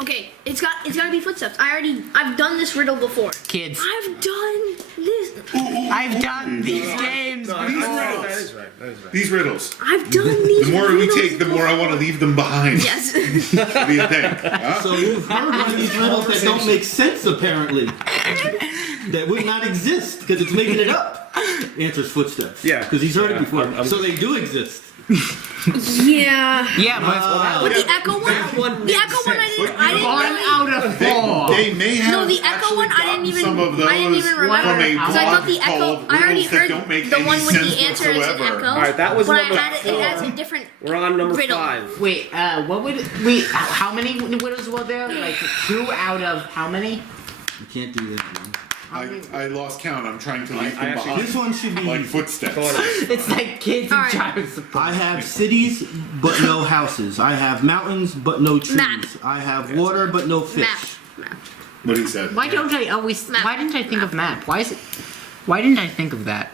Okay, it's gotta be footsteps. I've done this riddle before. Kids. I've done this. I've done these games These before. riddles. That is right. That is right. These riddles. I've done these. The more we riddles take, the more I want to leave them behind. Yes. What do you think? Huh? So you've heard one of these riddles that don't make sense, apparently. That would not exist because it's making it up. Answers footsteps. Yeah. Because he's heard it Yeah, before. I'm- so they do exist. Yeah. Yeah, but But the Echo one, the Echo one, I didn't. one out of four. They may have No, the Echo actually one, I gotten didn't even. some of those I didn't even remember. from a Because I thought the blog Echo. called I already Riddles That heard Don't Make the Any one with Sense the answer is an whatsoever. Echo. Alright, that was but number it has a 4. different. We're on number riddle. 5. Wait, what would we? How many widows were there? Like 2 out of how many? You can't do this, man. I lost count. I'm trying to leave them actually- behind. This one should be. Like footsteps. It's like kids in Alright. child support. I have cities but no houses. I have mountains but no trees. Map. I have water but no fish. Map. What he said. Why don't I always? Map. Why didn't I think of map? Why is it? Why didn't I think of that?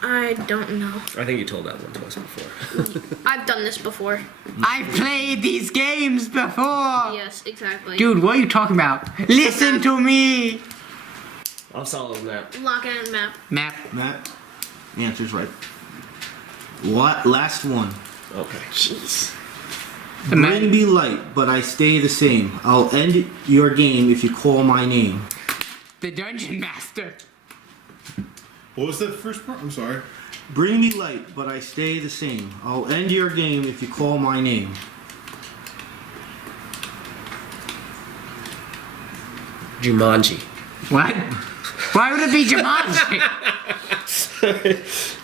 I don't know. I think you told that one to us before. I've done this before. I've played these games before. Yes, exactly. Dude, what are you talking about? Listen to me. I'm solid on that. Lock and map. Map. Matt, answer's right. What? Last one. Okay. Jeez. Bring me light, but I stay the same. I'll end your game if you call my name. The dungeon master. What was that first part? I'm sorry. Bring me light, but I stay the same. I'll end your game if you call my name. Jumanji. What? Why would it be Jumanji?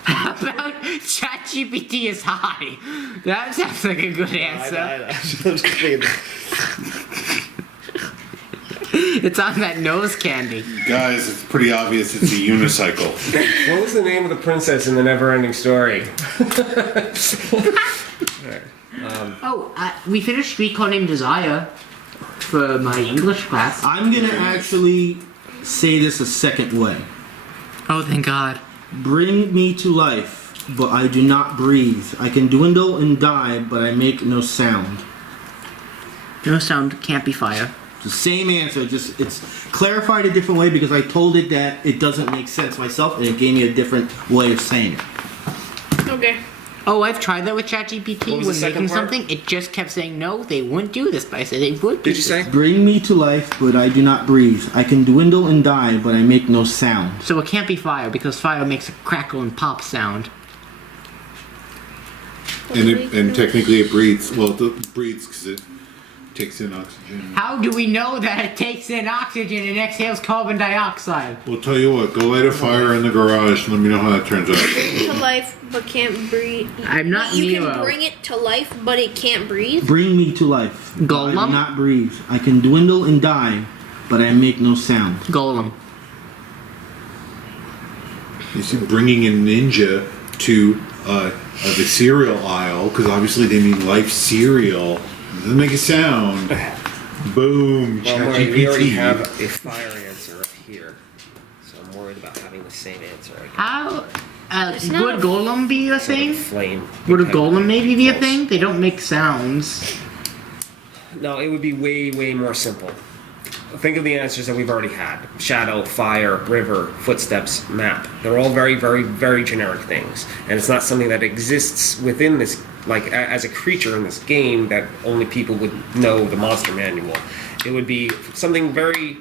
How about ChatGPT is high? That sounds like a good answer. It's on that nose candy. Guys, it's pretty obvious it's a unicycle. What was the name of the princess in the Never-Ending Story? Oh, we finished Street Code Named Desire for my English class. I'm gonna actually say this a second way. Oh, thank God. Bring me to life, but I do not breathe. I can dwindle and die, but I make no sound. No sound can't be fire. It's the same answer, just it's clarified a different way because I told it that it doesn't make sense myself, and it gave me a different way of saying it. Okay. Oh, I've tried that with What ChatGPT was when the second making part? something. It just kept saying no, they wouldn't do this, but I said they would. Did you say? Bring me to life, but I do not breathe. I can dwindle and die, but I make no sound. So it can't be fire because fire makes a crackle and pop sound. And technically it breathes. Well, it breathes because it takes in oxygen. How do we know that it takes in oxygen and exhales carbon dioxide? Well, tell you what. Go light a fire in the garage and let me know how that turns out. To life, but can't breathe. I'm not You Neo. can bring it to life, but it can't breathe. Bring me to life. but I Golem? do not breathe. I can dwindle and die, but I make no sound. Golem. You see, bringing a ninja to the cereal aisle, because obviously they mean life cereal. Doesn't make a sound. Boom. Well, Maury, we already ChatGPT. have a fire answer up here, so I'm worried about having the same answer. How It's not would a- golem be a Sort of thing? flame. Would a kind of golem maybe be a close. thing? They don't make sounds. No, it would be way, way more simple. Think of the answers that we've already had. Shadow, fire, river, footsteps, map. They're all very, very, very generic things. And it's not something that exists within this, like, as a creature in this game that only people would know the monster manual. It would be something very,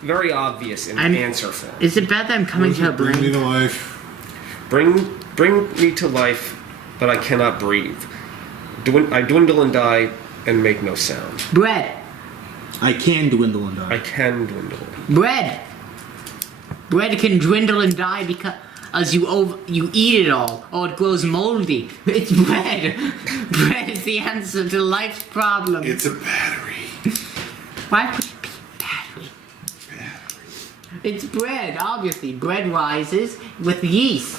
very obvious in I'm- answer form. Is it bad that I'm coming to a Bring me brain? to life. Bring me to life, but I cannot breathe. I dwindle and die and make no sound. Bread. I can dwindle and die. I can dwindle. Bread. Bread can dwindle and die because as you eat it all, or it grows moldy. It's bread. Bread is the answer to life's problem. It's a battery. Why would it be battery? It's bread, obviously. Bread rises with yeast.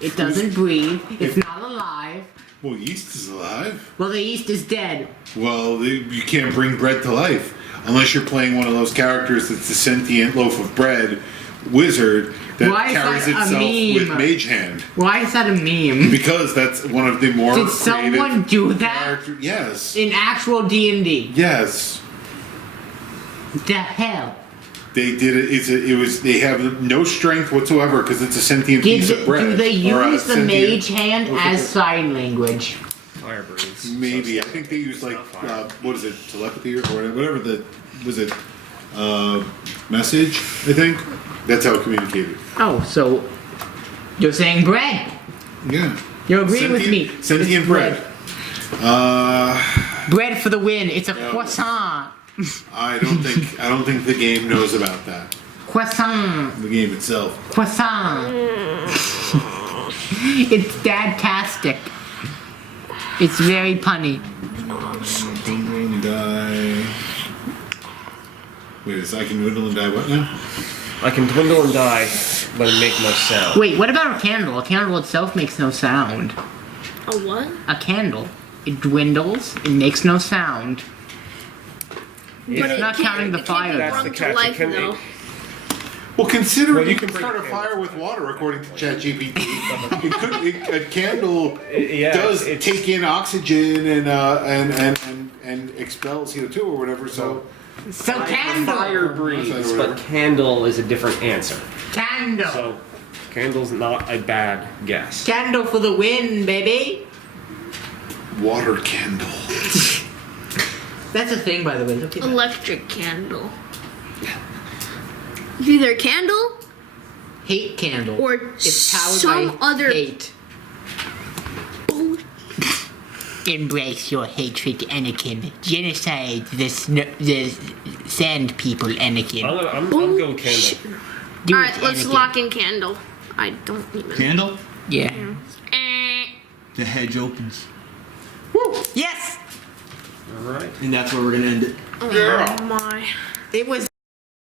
It doesn't breathe. It's not alive. Well, yeast is alive. Well, the yeast is dead. Well, you can't bring bread to life unless you're playing one of those characters that's a sentient loaf of bread wizard that Why is carries that a itself with meme? mage hand. Why is that a meme? Because that's one of the more Did creative someone do that character- Yes. in actual D&D? Yes. The hell? They did it. They have no strength whatsoever because it's a sentient piece of bread. Do they Or a use the sentient- mage hand as sign language? Fire breathes. Maybe. I think they use like what is it, telepathy or whatever the was it message. I think that's how it communicated. Oh, so you're saying bread? Yeah. You agree with me? Sentient It's bread. Bread for the win. It's a croissant. I don't think the game knows about that. Croissant. The game itself. Croissant. It's dadtastic. It's very punny. Die. Wait, I can dwindle and die what now? I can dwindle and die, but it make no sound. Wait, what about a candle? A candle itself makes no sound. A what? A candle. It dwindles. It makes no sound. It's But it not can't- counting the it can't fire. be That's brought the to catch. It life, can- though. Well, consider Well, you you can can start a bring fire with water, according to ChatGPT. A candle Yeah, does it's- take in oxygen and expel CO2 or whatever. So So candle. Fire breathes, Whatever. but candle is a different answer. Candle. So, candle's not a bad guess. Candle for the win, baby. water candle. That's a thing, by the way. Look at that. Electric candle. It's either a candle Hate candle. or It's powered some by other. hate. Embrace your hatred, Anakin. Genocide the sand people, Anakin. I'm gonna go with candle. Do All it, right, let's Anakin. lock in candle. I don't even. Candle? Yeah. The hedge opens. Yes! All right. And that's where we're gonna end it. Oh my. It was